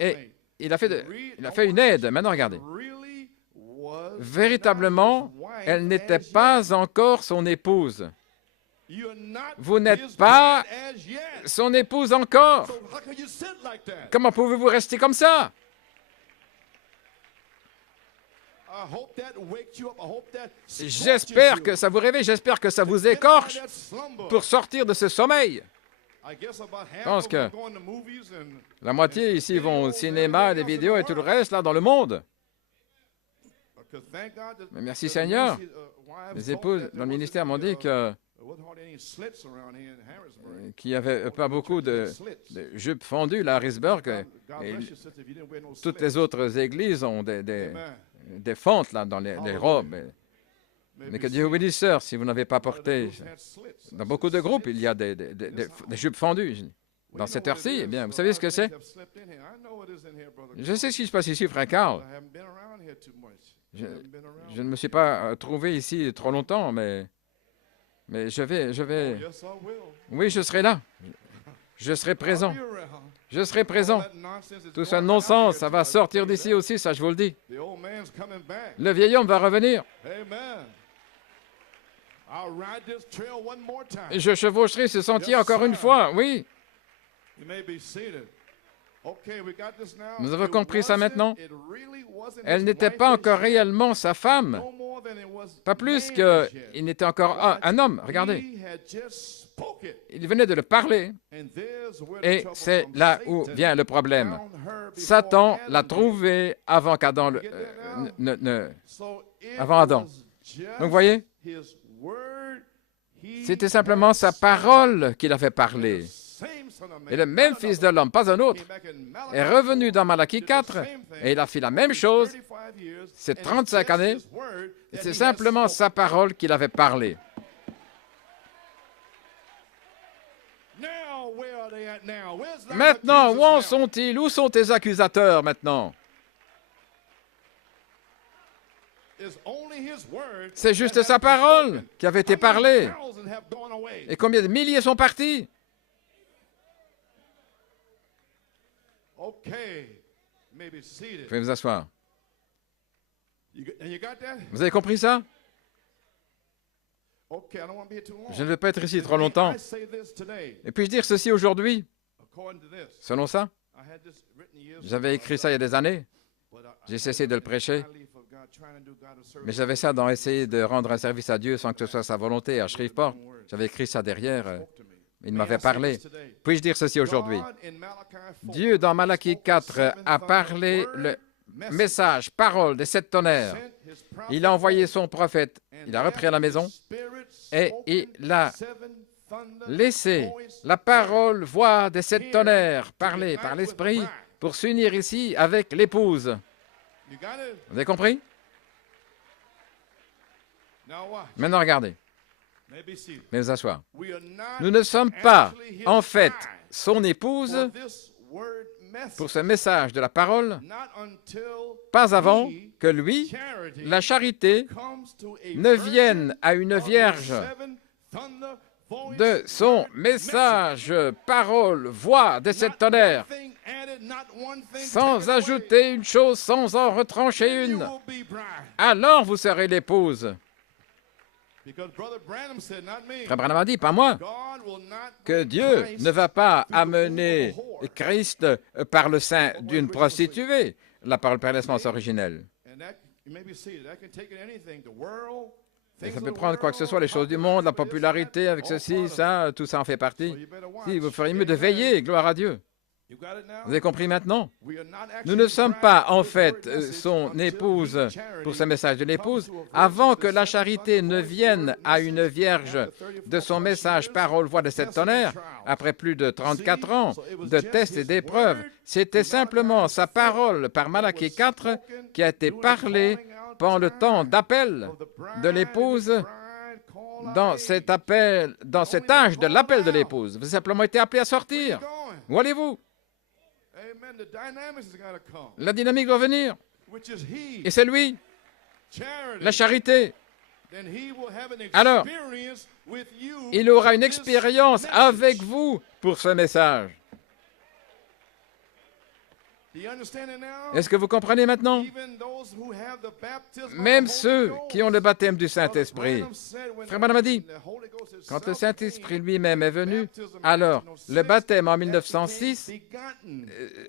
Et il a fait une aide. Maintenant, regardez. Véritablement, elle n'était pas encore son épouse. Vous n'êtes pas son épouse encore. Comment pouvez-vous rester comme ça? J'espère que ça vous réveille, j'espère que ça vous écorche pour sortir de ce sommeil. Je pense que la moitié ici vont au cinéma, des vidéos et tout le reste là dans le monde. Mais merci Seigneur. Les épouses dans le ministère m'ont dit qu'il n'y avait pas beaucoup de jupes fendues là à Harrisburg. Et toutes les autres églises ont des fentes là dans les robes. Mais que Dieu vous bénisse, sœur, si vous n'avez pas porté. Dans beaucoup de groupes, il y a des jupes fendues. Dans cette heure-ci, eh bien, vous savez ce que c'est? Je sais ce qui se passe ici, frère Carl. Je ne me suis pas trouvé ici trop longtemps, mais je vais. Oui, je serai là. Je serai présent. Je serai présent. Tout ce non-sens, ça va sortir d'ici aussi, ça je vous le dis. Le vieil homme va revenir. Et je chevaucherai ce sentier encore une fois, oui. Nous avons compris ça maintenant. Elle n'était pas encore réellement sa femme, pas plus qu'il n'était encore un homme. Regardez, il venait de le parler. Et c'est là où vient le problème. Satan l'a trouvée avant qu'Adam avant Adam. Donc, vous voyez, c'était simplement sa parole qu'il avait parlé. Et le même Fils de l'homme, pas un autre, est revenu dans Malachie 4 et il a fait la même chose. C'est 35 années. Et c'est simplement sa parole qu'il avait parlé. Maintenant, où en sont-ils? Où sont tes accusateurs maintenant? C'est juste sa parole qui avait été parlée. Et combien de milliers sont partis? Vous pouvez vous asseoir. Vous avez compris ça? Je ne vais pas être ici trop longtemps. Et puis-je dire ceci aujourd'hui? Selon ça, j'avais écrit ça il y a des années. J'ai cessé de le prêcher. Mais j'avais ça dans essayer de rendre un service à Dieu sans que ce soit sa volonté à Shreveport. J'avais écrit ça derrière. Il m'avait parlé. Puis-je dire ceci aujourd'hui? Dieu, dans Malachie 4, a parlé le message, parole des 7 tonnerres. Il a envoyé son prophète. Il a repris à la maison et il a laissé la parole, voix des 7 tonnerres, parler par l'Esprit pour s'unir ici avec l'épouse. Vous avez compris? Maintenant, regardez. Mais vous asseoir. Nous ne sommes pas, en fait, son épouse pour ce message de la parole, pas avant que lui, la charité, ne vienne à une vierge de son message, parole, voix de 7 tonnerres, sans ajouter une chose, sans en retrancher une. Alors vous serez l'épouse. Frère Branham a dit, pas moi, que Dieu ne va pas amener Christ par le sein d'une prostituée, la parole par l'essence originelle. Et ça peut prendre quoi que ce soit, les choses du monde, la popularité avec ceci, ça, tout ça en fait partie. Si, vous feriez mieux de veiller, gloire à Dieu. Vous avez compris maintenant? Nous ne sommes pas, en fait, son épouse pour ce message de l'épouse, avant que la charité ne vienne à une vierge de son message parole, voix de 7 tonnerres, après plus de 34 ans de tests et d'épreuves. C'était simplement sa parole par Malachie 4 qui a été parlée pendant le temps d'appel de l'épouse, dans cet appel, dans cet âge de l'appel de l'épouse. Vous avez simplement été appelé à sortir. Où allez-vous? La dynamique doit venir. Et c'est lui, la charité. Alors, il aura une expérience avec vous pour ce message. Est-ce que vous comprenez maintenant? Même ceux qui ont le baptême du Saint-Esprit. Frère Branham a dit, quand le Saint-Esprit lui-même est venu, alors le baptême en 1906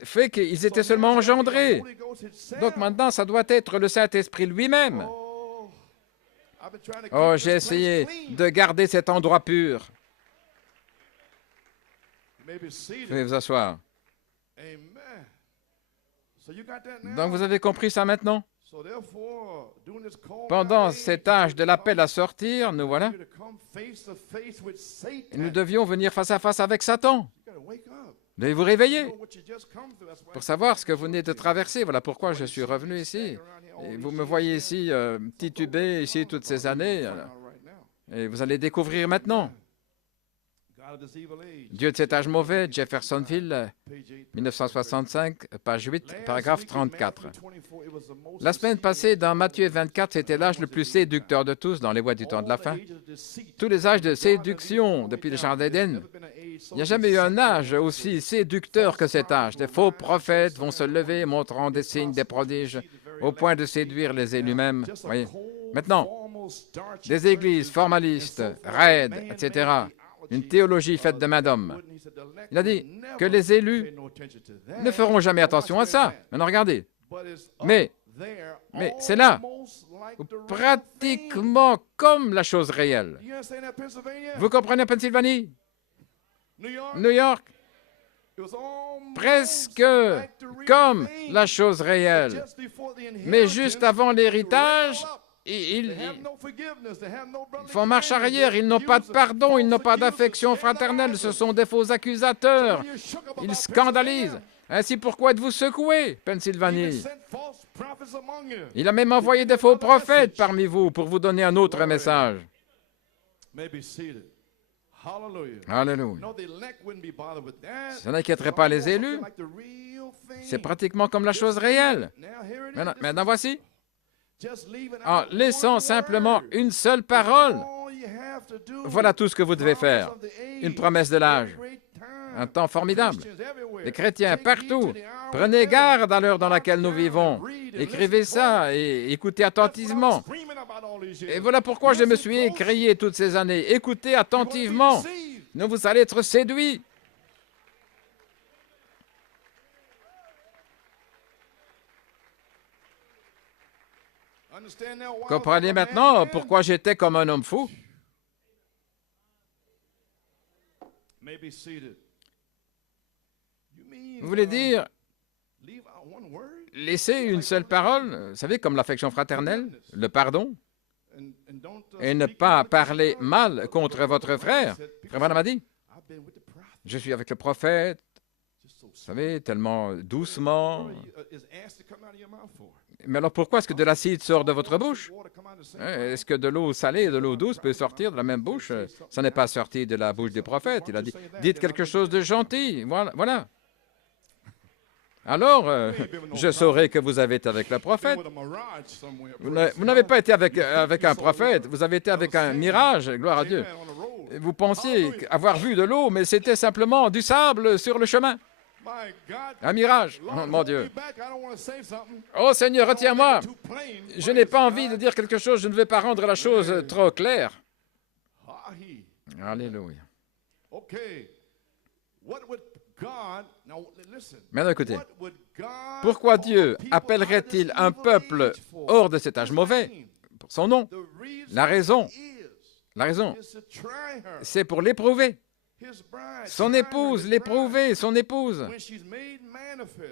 fait qu'ils étaient seulement engendrés. Donc maintenant, ça doit être le Saint-Esprit lui-même. Oh, j'ai essayé de garder cet endroit pur. Vous pouvez vous asseoir. Donc, vous avez compris ça maintenant? Pendant cet âge de l'appel à sortir, nous voilà. Nous devions venir face à face avec Satan. Vous devez vous réveiller pour savoir ce que vous venez de traverser. Voilà pourquoi je suis revenu ici. Et vous me voyez ici tituber ici toutes ces années. Et vous allez découvrir maintenant. Dieu de cet âge mauvais, Jeffersonville, 1965, page 8, paragraphe 34. La semaine passée, dans Matthieu 24, c'était l'âge le plus séducteur de tous dans les voies du temps de la fin. Tous les âges de séduction depuis le Jardin d'Éden. Il n'y a jamais eu un âge aussi séducteur que cet âge. Des faux prophètes vont se lever, montrant des signes, des prodiges, au point de séduire les élus mêmes. Voyez. Maintenant, des églises formalistes, raides, etc., une théologie faite de main d'homme. Il a dit que les élus ne feront jamais attention à ça. Maintenant, regardez. Mais c'est là, pratiquement comme la chose réelle. Vous comprenez, Pennsylvanie? New York, presque comme la chose réelle. Mais juste avant l'héritage, ils font marche arrière, ils n'ont pas de pardon, ils n'ont pas d'affection fraternelle, ce sont des faux accusateurs. Ils scandalisent. Ainsi, pourquoi êtes-vous secoués, Pennsylvanie? Il a même envoyé des faux prophètes parmi vous pour vous donner un autre message. Alléluia. Ça n'inquiéterait pas les élus. C'est pratiquement comme la chose réelle. Maintenant voici. En laissant simplement une seule parole, voilà tout ce que vous devez faire. Une promesse de l'âge. Un temps formidable. Les chrétiens partout, prenez garde à l'heure dans laquelle nous vivons. Écrivez ça et écoutez attentivement. Et voilà pourquoi je me suis écrié toutes ces années. Écoutez attentivement. Sinon vous allez être séduits. Comprenez maintenant pourquoi j'étais comme un homme fou? Vous voulez dire laisser une seule parole, vous savez, comme l'affection fraternelle, le pardon, et ne pas parler mal contre votre frère. Frère Branham a dit, je suis avec le prophète, vous savez, tellement doucement. Mais alors pourquoi est-ce que de l'acide sort de votre bouche? Est-ce que de l'eau salée et de l'eau douce peut sortir de la même bouche? Ça n'est pas sorti de la bouche des prophètes. Il a dit, dites quelque chose de gentil. Voilà. Alors, je saurai que vous avez été avec le prophète. Vous n'avez pas été avec un prophète, vous avez été avec un mirage, gloire à Dieu. Vous pensiez avoir vu de l'eau, mais c'était simplement du sable sur le chemin. Un mirage, oh, mon Dieu. Oh Seigneur, retiens-moi. Je n'ai pas envie de dire quelque chose, je ne veux pas rendre la chose trop claire. Alléluia. Maintenant, écoutez, pourquoi Dieu appellerait-il un peuple hors de cet âge mauvais? Pour son nom. La raison, c'est pour l'éprouver. Son épouse, l'éprouver, son épouse.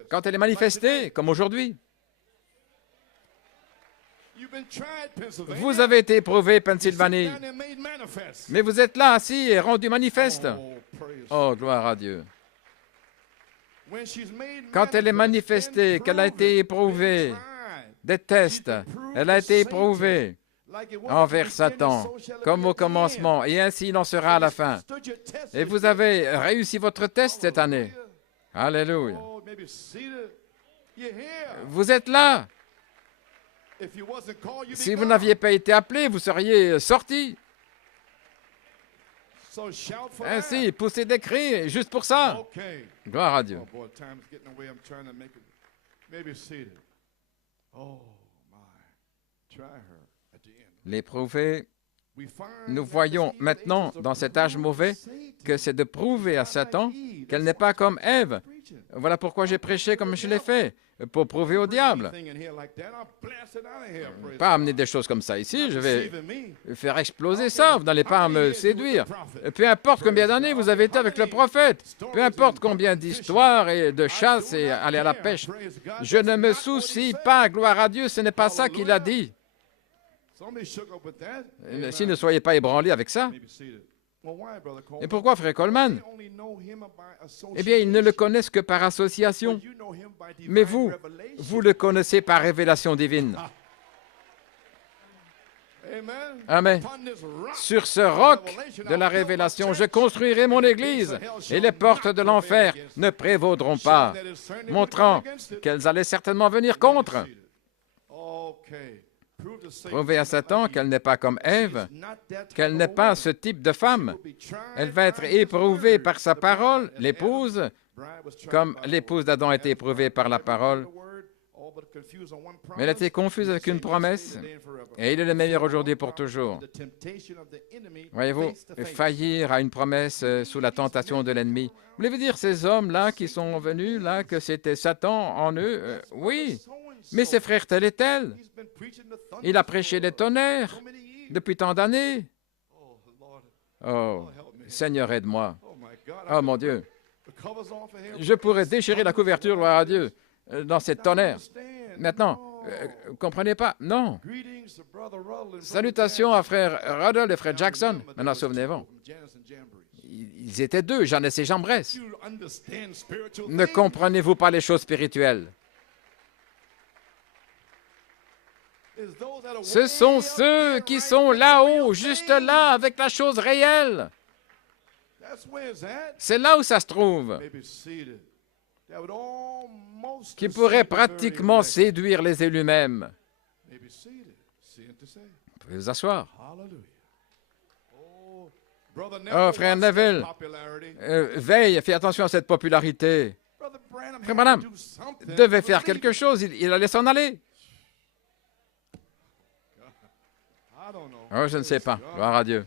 Quand elle est manifestée, comme aujourd'hui. Vous avez été éprouvé, Pennsylvanie. Mais vous êtes là, assis et rendu manifeste. Oh, gloire à Dieu. Quand elle est manifestée, qu'elle a été éprouvée, des tests, elle a été éprouvée envers Satan, comme au commencement, et ainsi il en sera à la fin. Et vous avez réussi votre test cette année. Alléluia. Vous êtes là. Si vous n'aviez pas été appelé, vous seriez sorti. Ainsi, poussez des cris, juste pour ça. Gloire à Dieu. L'éprouver, nous voyons maintenant dans cet âge mauvais que c'est de prouver à Satan qu'elle n'est pas comme Ève. Voilà pourquoi j'ai prêché comme je l'ai fait, pour prouver au diable. Pas amener des choses comme ça ici, je vais faire exploser ça, vous n'allez pas me séduire. Peu importe combien d'années vous avez été avec le prophète, peu importe combien d'histoires et de chasse et aller à la pêche, je ne me soucie pas, gloire à Dieu, ce n'est pas ça qu'il a dit. Si ne soyez pas ébranlés avec ça. Et pourquoi, frère Coleman? Eh bien, ils ne le connaissent que par association. Mais vous le connaissez par révélation divine. Amen. Sur ce roc de la révélation, je construirai mon Église et les portes de l'enfer ne prévaudront pas, montrant qu'elles allaient certainement venir contre. Prouver à Satan qu'elle n'est pas comme Ève, qu'elle n'est pas ce type de femme. Elle va être éprouvée par sa parole, l'épouse, comme l'épouse d'Adam a été éprouvée par la parole. Mais elle a été confuse avec une promesse, et il est le meilleur aujourd'hui pour toujours. Voyez-vous, faillir à une promesse sous la tentation de l'ennemi. Voulez-vous dire ces hommes-là qui sont venus, là, que c'était Satan en eux? Oui, mais ses frères tel et tel. Il a prêché les tonnerres depuis tant d'années. Oh, Seigneur, aide-moi. Oh, mon Dieu. Je pourrais déchirer la couverture, gloire à Dieu, dans cette tonnerre. Maintenant, vous ne comprenez pas? Non. Salutations à frère Ruddle et frère Jackson. Maintenant, souvenez-vous. Ils étaient deux, Janice et Jambres. Ne comprenez-vous pas les choses spirituelles? Ce sont ceux qui sont là-haut, juste là, avec la chose réelle. C'est là où ça se trouve, qui pourrait pratiquement séduire les élus mêmes. Vous pouvez vous asseoir. Oh, frère Neville, veille, fais attention à cette popularité. Frère Branham devait faire quelque chose, il allait s'en aller. Oh, je ne sais pas, gloire à Dieu.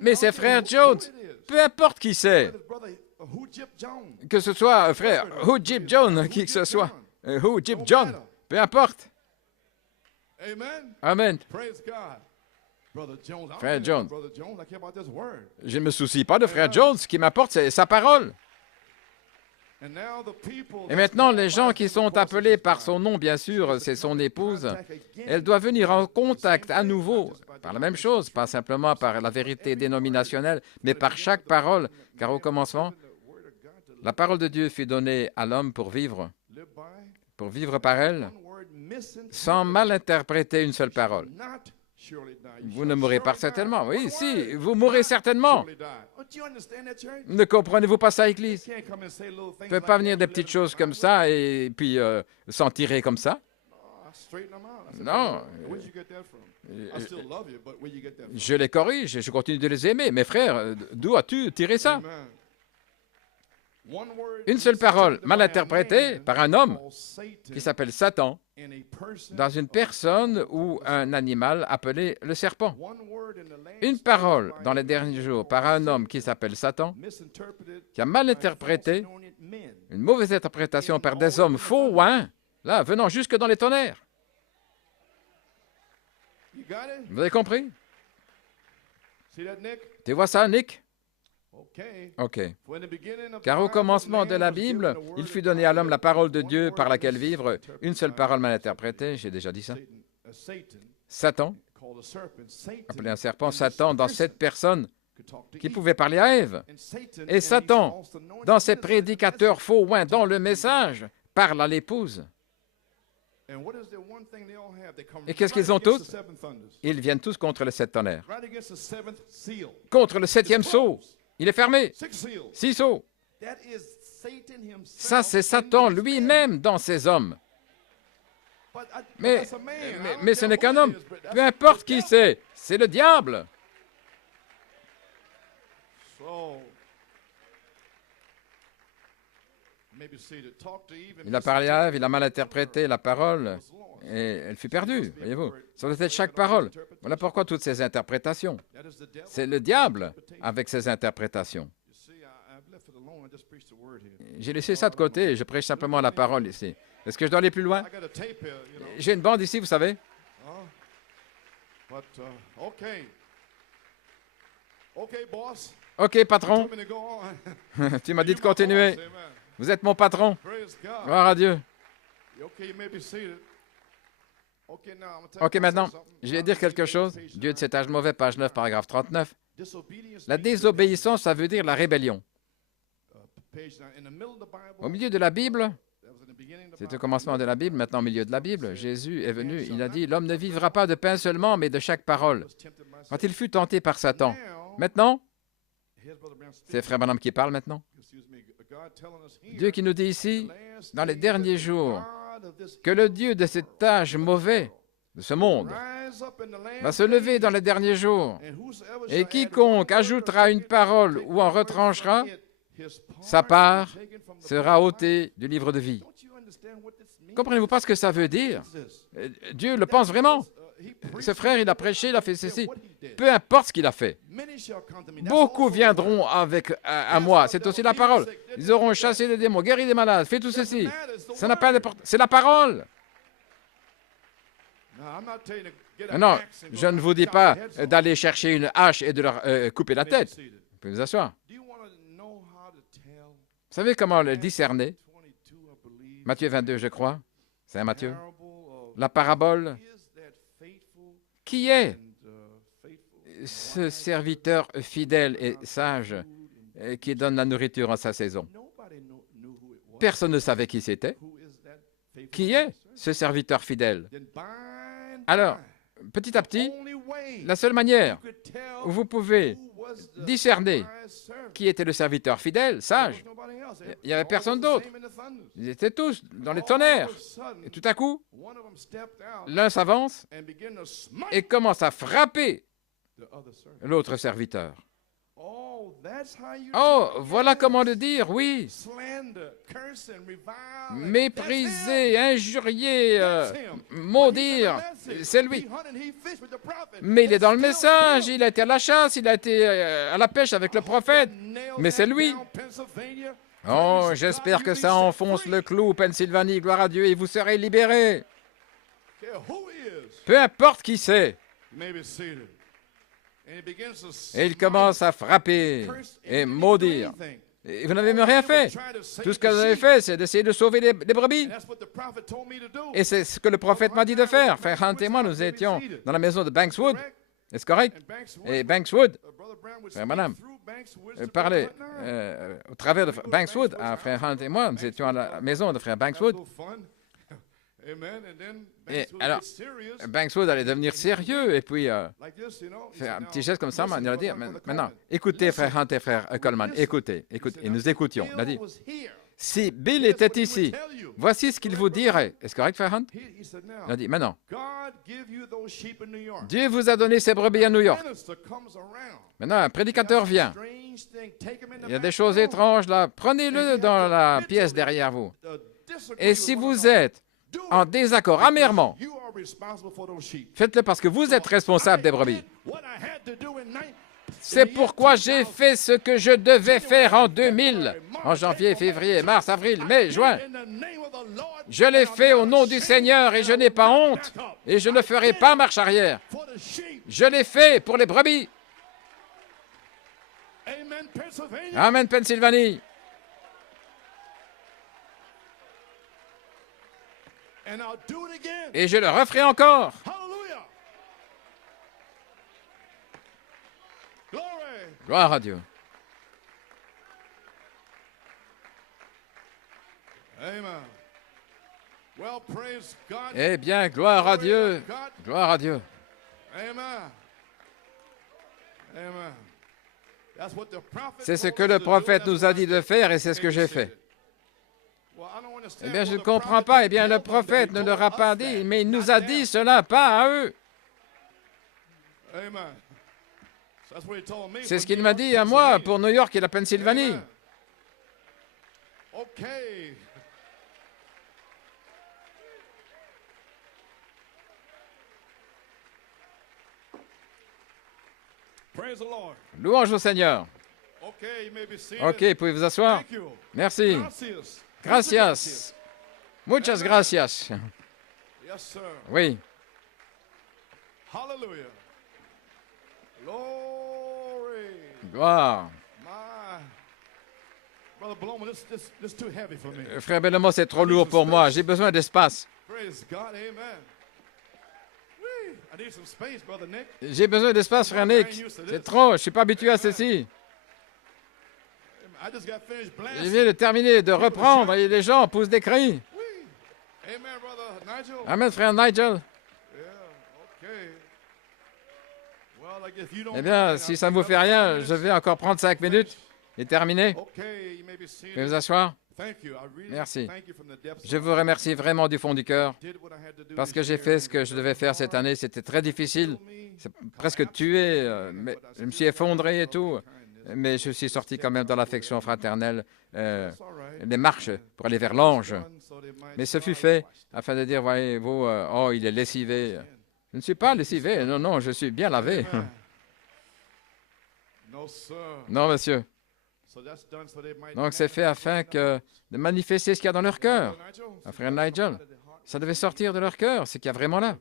Mais c'est frère Jones, peu importe qui c'est, que ce soit frère Jip Jones, qui que ce soit, Jip John, peu importe. Amen. Frère Jones, je ne me soucie pas de frère Jones, ce qui m'apporte, c'est sa parole. Et maintenant, les gens qui sont appelés par son nom, bien sûr, c'est son épouse, elle doit venir en contact à nouveau, par la même chose, pas simplement par la vérité dénominationnelle, mais par chaque parole, car au commencement, la parole de Dieu fut donnée à l'homme pour vivre par elle, sans mal interpréter une seule parole. Vous ne mourrez pas certainement. Oui, si, vous mourrez certainement. Ne comprenez-vous pas ça, Église? Vous ne pouvez pas venir des petites choses comme ça et puis s'en tirer comme ça. Non. Je les corrige, je continue de les aimer. Mes frères, d'où as-tu tiré ça? Une seule parole mal interprétée par un homme qui s'appelle Satan dans une personne ou un animal appelé le serpent. Une parole dans les derniers jours par un homme qui s'appelle Satan qui a mal interprété, une mauvaise interprétation par des hommes faux ouins, là, venant jusque dans les tonnerres. Vous avez compris? Tu vois ça, Nick? OK. Car au commencement de la Bible, il fut donné à l'homme la parole de Dieu par laquelle vivre. Une seule parole mal interprétée, j'ai déjà dit ça. Satan, appelé un serpent, Satan dans cette personne qui pouvait parler à Ève. Et Satan, dans ses prédicateurs faux ouins, dans le message, parle à l'épouse. Et qu'est-ce qu'ils ont tous? Ils viennent tous contre les 7 tonnerres. Contre le 7e sceau. Il est fermé. 6 sceaux. Ça, c'est Satan lui-même dans ses hommes. Mais ce n'est qu'un homme. Peu importe qui c'est le diable. Il a parlé à Ève, il a mal interprété la parole et elle fut perdue, voyez-vous. Ça doit être chaque parole. Voilà pourquoi toutes ces interprétations. C'est le diable avec ses interprétations. J'ai laissé ça de côté et je prêche simplement la parole ici. Est-ce que je dois aller plus loin? J'ai une bande ici, vous savez. OK, patron. Tu m'as dit de continuer. Vous êtes mon patron. Gloire à Dieu. OK, maintenant, je vais dire quelque chose. Dieu de cet âge mauvais, page 9, paragraphe 39. La désobéissance, ça veut dire la rébellion. Au milieu de la Bible, c'est au commencement de la Bible, maintenant au milieu de la Bible, Jésus est venu, il a dit, l'homme ne vivra pas de pain seulement, mais de chaque parole. Quand il fut tenté par Satan. Maintenant, c'est Frère Branham qui parle maintenant. Dieu qui nous dit ici, dans les derniers jours, que le Dieu de cet âge mauvais, de ce monde, va se lever dans les derniers jours, et quiconque ajoutera une parole ou en retranchera, sa part sera ôtée du livre de vie. Comprenez-vous pas ce que ça veut dire? Dieu le pense vraiment. Ce frère, il a prêché, il a fait ceci. Peu importe ce qu'il a fait. Beaucoup viendront à moi. C'est aussi la parole. Ils auront chassé les démons, guéri les malades, fait tout ceci. Ça n'a pas d'importance. C'est la parole. Non, je ne vous dis pas d'aller chercher une hache et de leur couper la tête. Vous pouvez vous asseoir. Vous savez comment le discerner? Matthieu 22, je crois. C'est Matthieu. La parabole. Qui est ce serviteur fidèle et sage qui donne la nourriture en sa saison? Personne ne savait qui c'était. Qui est ce serviteur fidèle? Alors, petit à petit, la seule manière où vous pouvez discerner qui était le serviteur fidèle, sage, il n'y avait personne d'autre. Ils étaient tous dans les tonnerres. Et tout à coup, l'un s'avance et commence à frapper l'autre serviteur. Oh, voilà comment le dire, oui. Mépriser, injurier, maudire, c'est lui. Mais il est dans le message, il a été à la chasse, il a été à la pêche avec le prophète. Mais c'est lui. Oh, j'espère que ça enfonce le clou, Pennsylvanie, gloire à Dieu, et vous serez libérés. Peu importe qui c'est. Et il commence à frapper et maudire. Et vous n'avez même rien fait. Tout ce que vous avez fait, c'est d'essayer de sauver les brebis. Et c'est ce que le prophète m'a dit de faire. Frère Hunt et moi, nous étions dans la maison de Bankswood. Est-ce correct? Et Bankswood, frère madame, parlait au travers de Bankswood à frère Hunt et moi. Nous étions à la maison de frère Bankswood. Et alors, Bankswood allait devenir sérieux et puis faire un petit geste comme ça. Il a dit, maintenant, écoutez, frère Hunt et frère Coleman, écoutez. Et nous écoutions. Il a dit, si Bill était ici, voici ce qu'il vous dirait. Est-ce correct, frère Hunt? Il a dit, maintenant, Dieu vous a donné ces brebis à New York. Maintenant, un prédicateur vient. Il y a des choses étranges là. Prenez-le dans la pièce derrière vous. Et si vous êtes en désaccord amèrement, faites-le parce que vous êtes responsable des brebis. C'est pourquoi j'ai fait ce que je devais faire en 2000, en janvier, février, mars, avril, mai, juin. Je l'ai fait au nom du Seigneur et je n'ai pas honte et je ne ferai pas marche arrière. Je l'ai fait pour les brebis. Amen, Pennsylvanie. Et je le referai encore. Gloire à Dieu. Eh bien, gloire à Dieu. Gloire à Dieu. C'est ce que le prophète nous a dit de faire et c'est ce que j'ai fait. Eh bien, je ne comprends pas. Eh bien, le prophète ne leur a pas dit, mais il nous a dit cela, pas à eux. C'est ce qu'il m'a dit à moi pour New York et la Pennsylvanie. Louange au Seigneur. OK, vous pouvez vous asseoir. Merci. Gracias. Muchas gracias. Oui. Gloire. Frère Bellemont, c'est trop lourd pour moi. J'ai besoin d'espace. J'ai besoin d'espace, frère Nick. C'est trop. Je ne suis pas habitué à ceci. Je viens de terminer, de reprendre, et les gens poussent des cris. Amen, frère Nigel. Eh bien, si ça ne vous fait rien, je vais encore prendre 5 minutes et terminer. Vous pouvez vous asseoir? Merci. Je vous remercie vraiment du fond du cœur parce que j'ai fait ce que je devais faire cette année. C'était très difficile. C'est presque tué. Mais je me suis effondré et tout. mais je suis sorti quand même dans l'affection fraternelle, les marches pour aller vers l'ange. Mais ce fut fait afin de dire, voyez-vous, oh, il est lessivé. Je ne suis pas lessivé, non, non, je suis bien lavé. Non, monsieur. Donc, c'est fait afin de manifester ce qu'il y a dans leur cœur. Frère Nigel, ça devait sortir de leur cœur, ce qu'il y a vraiment là.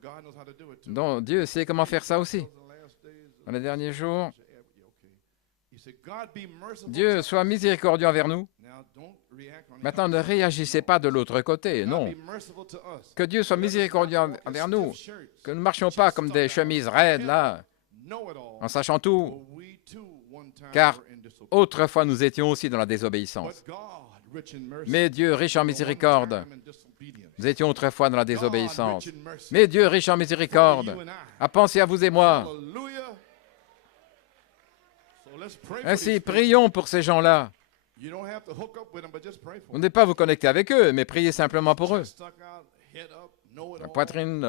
Donc, Dieu sait comment faire ça aussi. Dans les derniers jours, Dieu soit miséricordieux envers nous. Maintenant, ne réagissez pas de l'autre côté, non. Que Dieu soit miséricordieux envers nous. Que nous ne marchions pas comme des chemises raides, là, en sachant tout. Car autrefois, nous étions aussi dans la désobéissance. Mais Dieu, riche en miséricorde, nous étions autrefois dans la désobéissance. Mais Dieu, riche en miséricorde, a pensé à vous et moi. Ainsi, prions pour ces gens-là. Vous n'êtes pas vous connecter avec eux, mais priez simplement pour eux. La poitrine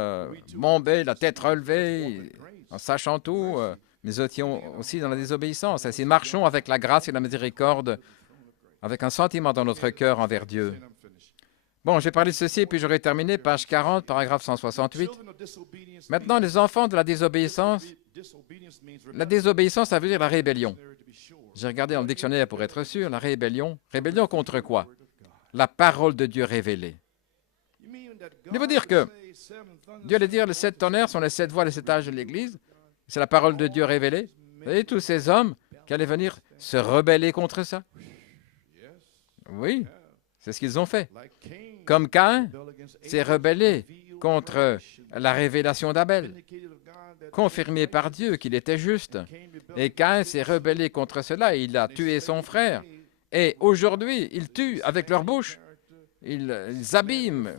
bombée, la tête relevée, en sachant tout, nous étions aussi dans la désobéissance. Ainsi, marchons avec la grâce et la miséricorde, avec un sentiment dans notre cœur envers Dieu. Bon, j'ai parlé de ceci, puis j'aurai terminé, page 40, paragraphe 168. Maintenant, les enfants de la désobéissance ça veut dire la rébellion. J'ai regardé dans le dictionnaire pour être sûr, la rébellion. Rébellion contre quoi? La parole de Dieu révélée. Il veut dire que Dieu allait dire les 7 tonnerres sont les 7 voix, les 7 âges de l'Église. C'est la parole de Dieu révélée. Vous voyez, tous ces hommes qui allaient venir se rebeller contre ça. Oui, c'est ce qu'ils ont fait. Comme Caïn s'est rebellé contre la révélation d'Abel, confirmé par Dieu qu'il était juste. Et Caïn s'est rebellé contre cela, et il a tué son frère. Et aujourd'hui, ils tuent avec leur bouche. Ils abîment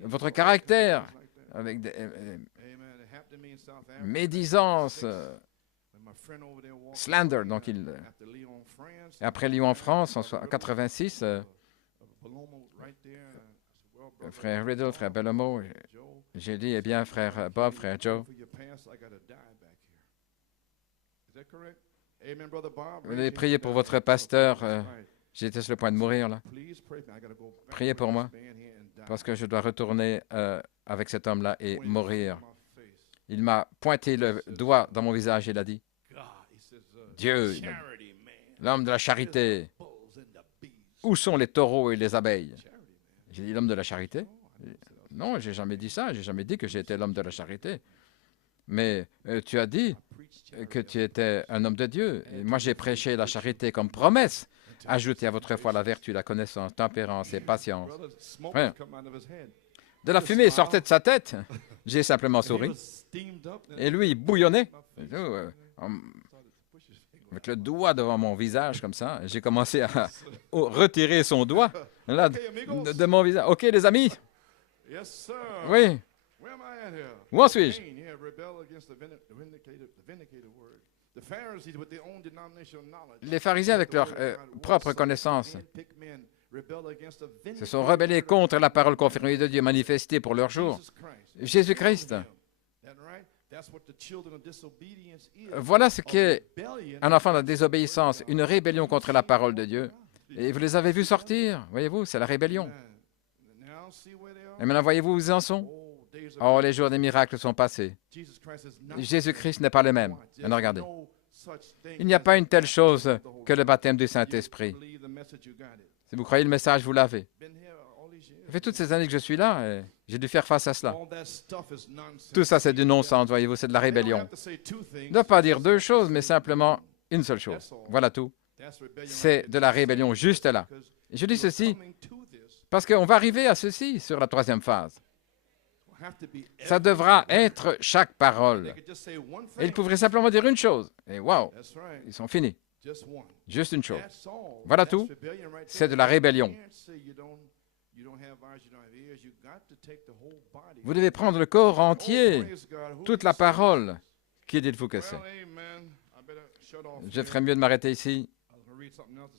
votre caractère avec des médisances, slander. Donc, après Lyon en France, en 1986, frère Riddle, frère Bellomo, j'ai dit, eh bien, frère Bob, frère Joe, vous devez prier pour votre pasteur. J'étais sur le point de mourir, là. Priez pour moi, parce que je dois retourner avec cet homme-là et mourir. Il m'a pointé le doigt dans mon visage et il a dit, Dieu, l'homme de la charité, où sont les taureaux et les abeilles? J'ai dit, l'homme de la charité? Non, j'ai jamais dit ça. J'ai jamais dit que j'étais l'homme de la charité. Mais tu as dit que tu étais un homme de Dieu. Et moi, j'ai prêché la charité comme promesse. Ajoutez à votre foi la vertu, la connaissance, tempérance et patience. Ouais. De la fumée sortait de sa tête. J'ai simplement souri. Et lui, il bouillonnait. Avec le doigt devant mon visage, comme ça. J'ai commencé à retirer son doigt là, de mon visage. OK, les amis? Oui. Où en suis-je? Les pharisiens, avec leur propre connaissance, se sont rebellés contre la parole confirmée de Dieu manifestée pour leur jour. Jésus-Christ. Voilà ce qu'est un enfant de la désobéissance, une rébellion contre la parole de Dieu. Et vous les avez vus sortir, voyez-vous, c'est la rébellion. Et maintenant, voyez-vous où ils en sont? Oh, les jours des miracles sont passés. Jésus-Christ n'est pas le même. Maintenant, regardez. Il n'y a pas une telle chose que le baptême du Saint-Esprit. Si vous croyez le message, vous l'avez. Ça fait toutes ces années que je suis là et j'ai dû faire face à cela. Tout ça, c'est du non-sens, voyez-vous, c'est de la rébellion. Ne doit pas dire deux choses, mais simplement une seule chose. Voilà tout. C'est de la rébellion juste là. Et je dis ceci parce qu'on va arriver à ceci sur la troisième phase. Ça devra être chaque parole. Et ils pourraient simplement dire une chose. Et wow, ils sont finis. Juste une chose. Voilà tout. C'est de la rébellion. Vous devez prendre le corps entier, toute la parole. Qui dites-vous que c'est? Je ferais mieux de m'arrêter ici.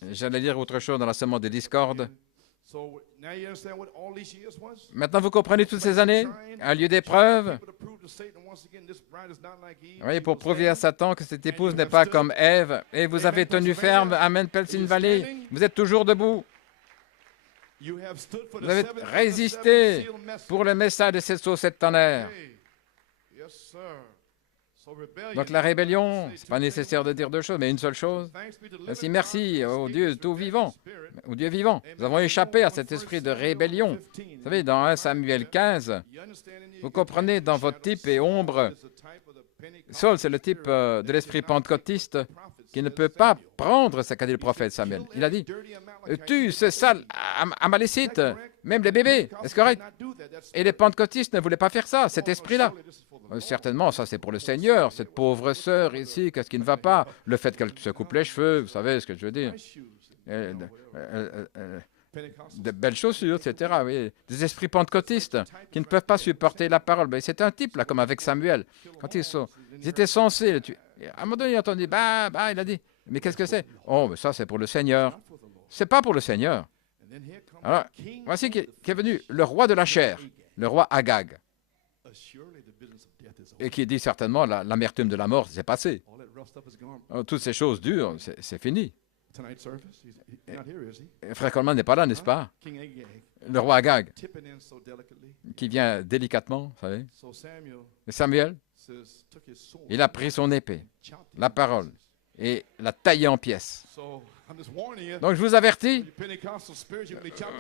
J'allais lire autre chose dans la semence des discordes. Maintenant, vous comprenez toutes ces années? Un lieu d'épreuve. Oui, pour prouver à Satan que cette épouse n'est pas comme Ève. Et vous avez tenu ferme. Amen, Pelsin Valley. Vous êtes toujours debout. Vous avez résisté pour le message de cette sauce septennaire. Donc la rébellion, ce n'est pas nécessaire de dire deux choses, mais une seule chose. Merci au Dieu tout vivant, au Dieu vivant. Nous avons échappé à cet esprit de rébellion. Vous savez, dans 1 Samuel 15, vous comprenez, dans votre type et ombre, Saul, c'est le type de l'esprit pentecôtiste qui ne peut pas prendre ce qu'a dit le prophète Samuel. Il a dit, tue ce sale amalécite, même les bébés, est-ce correct? Et les pentecôtistes ne voulaient pas faire ça, cet esprit-là. Certainement, ça c'est pour le Seigneur, cette pauvre sœur ici, qu'est-ce qui ne va pas? Le fait qu'elle se coupe les cheveux, vous savez ce que je veux dire. De belles chaussures, etc. Oui. Des esprits pentecôtistes qui ne peuvent pas supporter la parole. Ben, c'est un type, là, comme avec Samuel. Quand ils étaient censés le tuer. À un moment donné, il a entendu, il a dit, mais qu'est-ce que c'est? Oh, mais ça c'est pour le Seigneur. C'est pas pour le Seigneur. Alors, voici qui est venu le roi de la chair, le roi Agag. Et qui dit certainement, l'amertume de la mort, c'est passé. Toutes ces choses dures, c'est fini. Frère Coleman n'est pas là, n'est-ce pas? Le roi Agag, qui vient délicatement, vous savez. Et Samuel, il a pris son épée, la parole, et l'a taillée en pièces. Donc je vous avertis,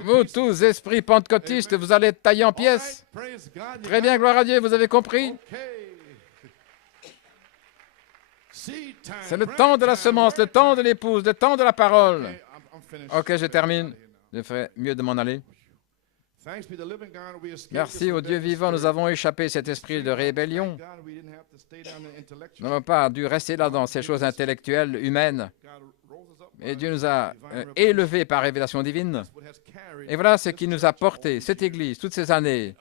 vous tous esprits pentecôtistes, vous allez être taillés en pièces. Très bien, gloire à Dieu, vous avez compris? C'est le temps de la semence, le temps de l'épouse, le temps de la parole. Ok, je termine. Je ferais mieux de m'en aller. Merci au Dieu vivant, nous avons échappé cet esprit de rébellion. Nous n'avons pas dû rester là dans ces choses intellectuelles, humaines. Et Dieu nous a élevés par révélation divine. Et voilà ce qui nous a porté, cette Église, toutes ces années,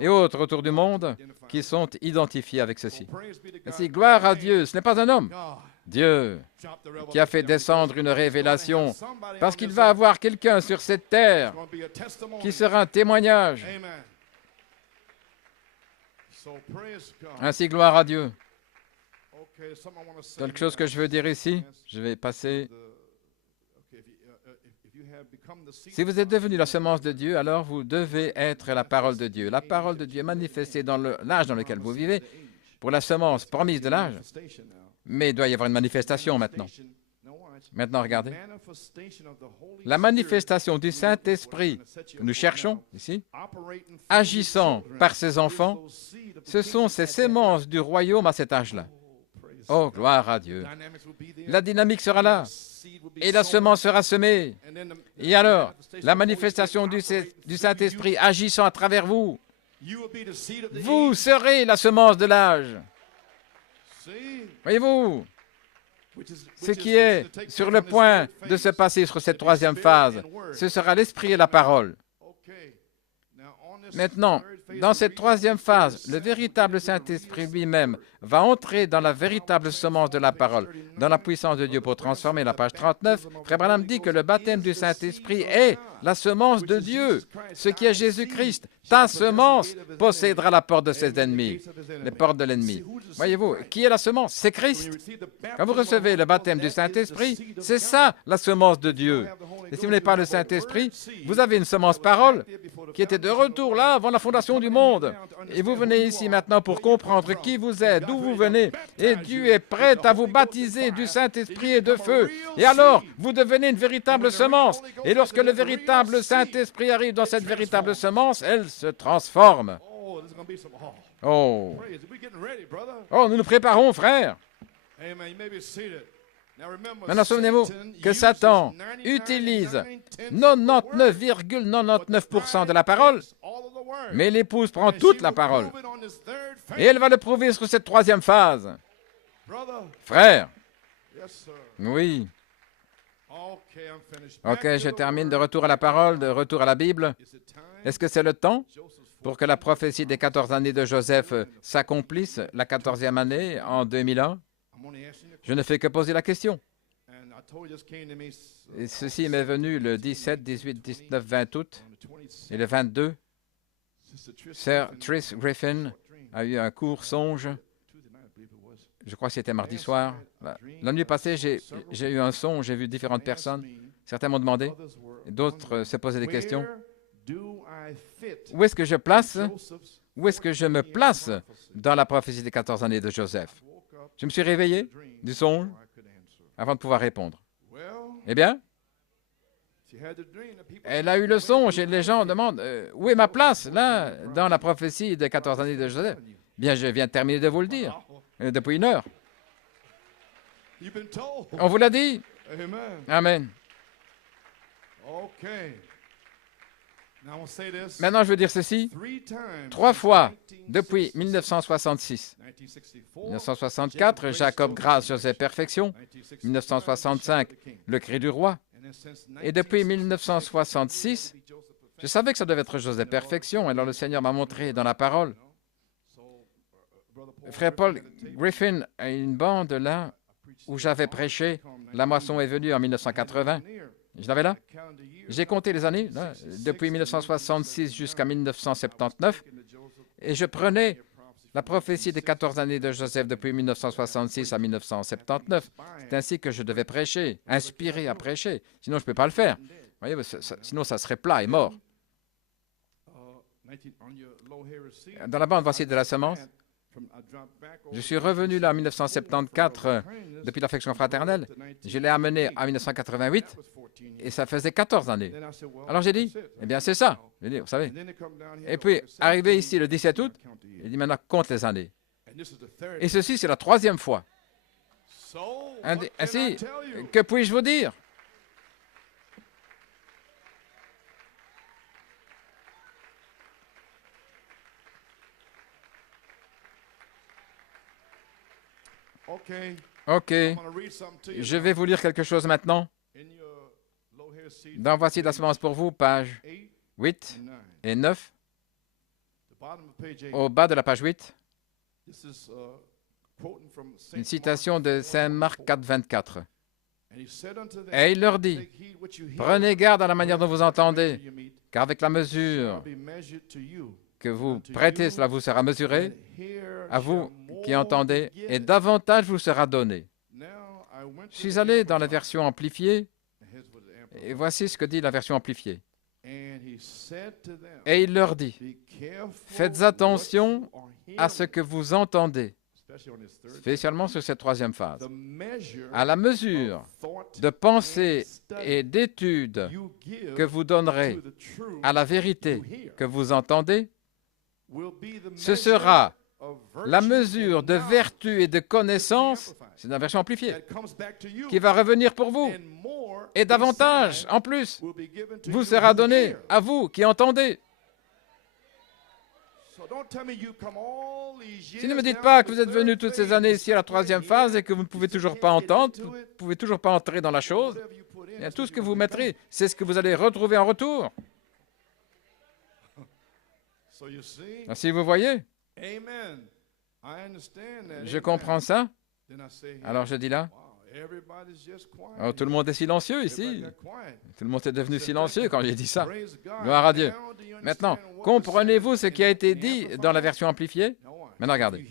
et autres autour du monde, qui sont identifiés avec ceci. Ainsi, gloire à Dieu, ce n'est pas un homme. Dieu qui a fait descendre une révélation, parce qu'il va avoir quelqu'un sur cette terre qui sera un témoignage. Ainsi, gloire à Dieu. Quelque chose que je veux dire ici, je vais passer. Si vous êtes devenu la semence de Dieu, alors vous devez être la parole de Dieu. La parole de Dieu est manifestée dans l'âge dans lequel vous vivez, pour la semence promise de l'âge. Mais il doit y avoir une manifestation maintenant. Maintenant, regardez. La manifestation du Saint-Esprit que nous cherchons ici, agissant par ses enfants, ce sont ces semences du royaume à cet âge-là. Oh, gloire à Dieu. La dynamique sera là. Et la semence sera semée. Et alors, la manifestation du Saint-Esprit agissant à travers vous, vous serez la semence de l'âge. Voyez-vous, ce qui est sur le point de se passer sur cette troisième phase, ce sera l'Esprit et la parole. Maintenant, dans cette troisième phase, le véritable Saint-Esprit lui-même va entrer dans la véritable semence de la parole, dans la puissance de Dieu pour transformer. La page 39, Frère Branham dit que le baptême du Saint-Esprit est la semence de Dieu, ce qui est Jésus-Christ. Ta semence possédera la porte de ses ennemis, les portes de l'ennemi. Voyez-vous, qui est la semence? C'est Christ. Quand vous recevez le baptême du Saint-Esprit, c'est ça la semence de Dieu. Et si vous n'avez pas le Saint-Esprit, vous avez une semence parole qui était de retour là avant la fondation du monde. Et vous venez ici maintenant pour comprendre qui vous êtes, d'où vous venez. Et Dieu est prêt à vous baptiser du Saint-Esprit et de feu. Et alors, vous devenez une véritable semence. Et lorsque le véritable Saint-Esprit arrive dans cette véritable semence, elle se transforme. Oh, nous nous préparons, frère. Maintenant, souvenez-vous que Satan utilise 99,99% de la parole, mais l'épouse prend toute la parole. Et elle va le prouver sur cette troisième phase. Frère, oui. Ok, je termine. De retour à la parole, de retour à la Bible. Est-ce que c'est le temps pour que la prophétie des 14 années de Joseph s'accomplisse, la 14e année, en 2001? Je ne fais que poser la question. Et ceci m'est venu le 17, 18, 19, 20 août. Et le 22, Sir Tris Griffin a eu un court songe. Je crois que c'était mardi soir. La nuit passée, j'ai eu un songe, j'ai vu différentes personnes. Certains m'ont demandé, d'autres se posaient des questions. Où est-ce que je place, où est-ce que je me place dans la prophétie des 14 années de Joseph? Je me suis réveillé du songe avant de pouvoir répondre. Eh bien, elle a eu le songe et les gens demandent où est ma place, là, dans la prophétie des 14 années de Joseph? Bien, je viens de terminer de vous le dire, depuis 1 heure. On vous l'a dit. Amen. Maintenant, je veux dire ceci. 3 fois depuis 1966. 1964, Jacob grâce, Joseph perfection. 1965, le cri du roi. Et depuis 1966, je savais que ça devait être Joseph perfection. Alors le Seigneur m'a montré dans la parole. Frère Paul Griffin a une bande là où j'avais prêché. La moisson est venue en 1980. Je l'avais là. J'ai compté les années, là, depuis 1966 jusqu'à 1979, et je prenais la prophétie des 14 années de Joseph depuis 1966 à 1979. C'est ainsi que je devais prêcher, inspiré à prêcher. Sinon, je ne peux pas le faire. Vous voyez, sinon, ça serait plat et mort. Dans la bande, voici de la semence. Je suis revenu là en 1974 depuis l'affection fraternelle. Je l'ai amené en 1988 et ça faisait 14 années. Alors j'ai dit, eh bien c'est ça, vous savez. Et puis, arrivé ici le 17 août, il dit maintenant compte les années. Et ceci, c'est la 3e fois. Ainsi, que puis-je vous dire? OK. Je vais vous lire quelque chose maintenant. Dans Voici de la semence pour vous, page 8 et 9. Au bas de la page 8, une citation de Saint Marc 4, 24. Et il leur dit, « Prenez garde à la manière dont vous entendez, car avec la mesure que vous prêtez, cela vous sera mesuré, à vous qui entendez, et davantage vous sera donné. » Je suis allé dans la version amplifiée, et voici ce que dit la version amplifiée. Et il leur dit, « Faites attention à ce que vous entendez, spécialement sur cette 3e phase. À la mesure de pensée et d'étude que vous donnerez à la vérité que vous entendez, ce sera la mesure de vertu et de connaissance, c'est la version amplifiée, qui va revenir pour vous. Et davantage, en plus, vous sera donné à vous qui entendez. Si ne me dites pas que vous êtes venus toutes ces années ici à la 3e phase et que vous ne pouvez toujours pas entendre, vous ne pouvez toujours pas entrer dans la chose, et tout ce que vous mettrez, c'est ce que vous allez retrouver en retour. Si vous voyez, je comprends ça. Alors je dis là, oh, tout le monde est silencieux ici. Tout le monde est devenu silencieux quand j'ai dit ça. Gloire à Dieu. Maintenant, comprenez-vous ce qui a été dit dans la version amplifiée? Maintenant, regardez.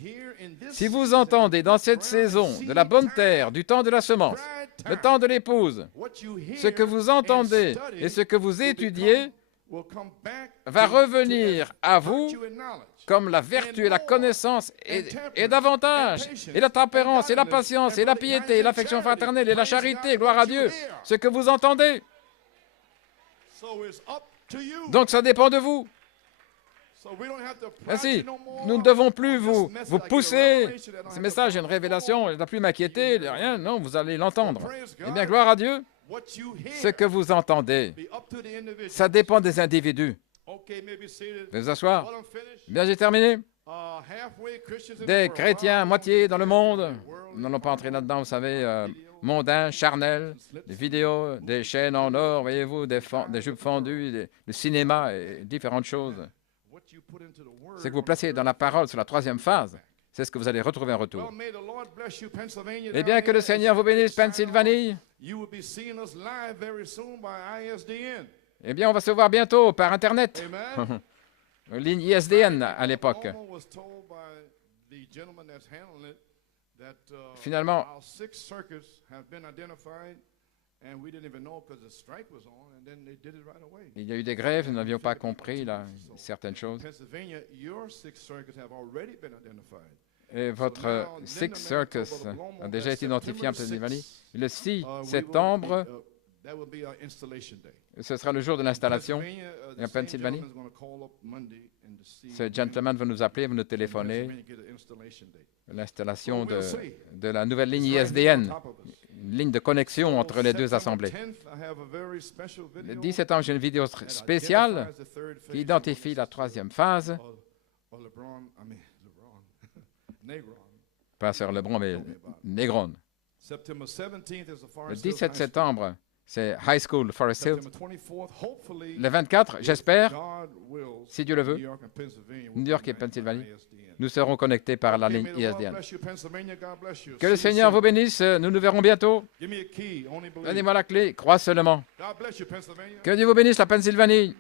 Si vous entendez dans cette saison de la bonne terre, du temps de la semence, le temps de l'épouse, ce que vous entendez et ce que vous étudiez va revenir à vous comme la vertu et la connaissance et davantage, et la tempérance et la patience et la piété et l'affection fraternelle et la charité, gloire à Dieu, ce que vous entendez. Donc ça dépend de vous. Ainsi, nous ne devons plus vous pousser. Ce message est une révélation, il ne doit plus m'inquiéter, rien, non, vous allez l'entendre. Eh bien, gloire à Dieu, ce que vous entendez, ça dépend des individus. Vous pouvez vous asseoir. Bien, j'ai terminé. Des chrétiens à moitié dans le monde, nous n'allons pas entrer là-dedans, vous savez, mondains, charnels, des vidéos, des chaînes en or, voyez-vous, des jupes fendues, le cinéma et différentes choses. C'est que vous placez dans la parole sur la 3e phase, C'est ce que vous allez retrouver en retour. Eh bien, que le Seigneur vous bénisse, Pennsylvanie. Eh bien, on va se voir bientôt par Internet. Ligne ISDN à l'époque. Finalement, il y a eu des grèves, nous n'avions pas compris là, certaines choses. Et votre Six Circus a déjà été identifié en Pennsylvanie. Le 6 septembre, ce sera le jour de l'installation en Pennsylvanie. Ce gentleman va nous appeler, va nous téléphoner. L'installation de la nouvelle ligne ISDN, une ligne de connexion entre les deux assemblées. Le 10 septembre, j'ai une vidéo spéciale qui identifie la troisième phase. Pas Sir Lebron, mais Negron. Le 17 septembre, c'est High School Forest Hills. Le 24, j'espère, si Dieu le veut, New York et Pennsylvanie, nous serons connectés par la ligne ISDN. Que le Seigneur vous bénisse, nous nous verrons bientôt. Donnez-moi la clé, crois seulement. Que Dieu vous bénisse, la Pennsylvanie.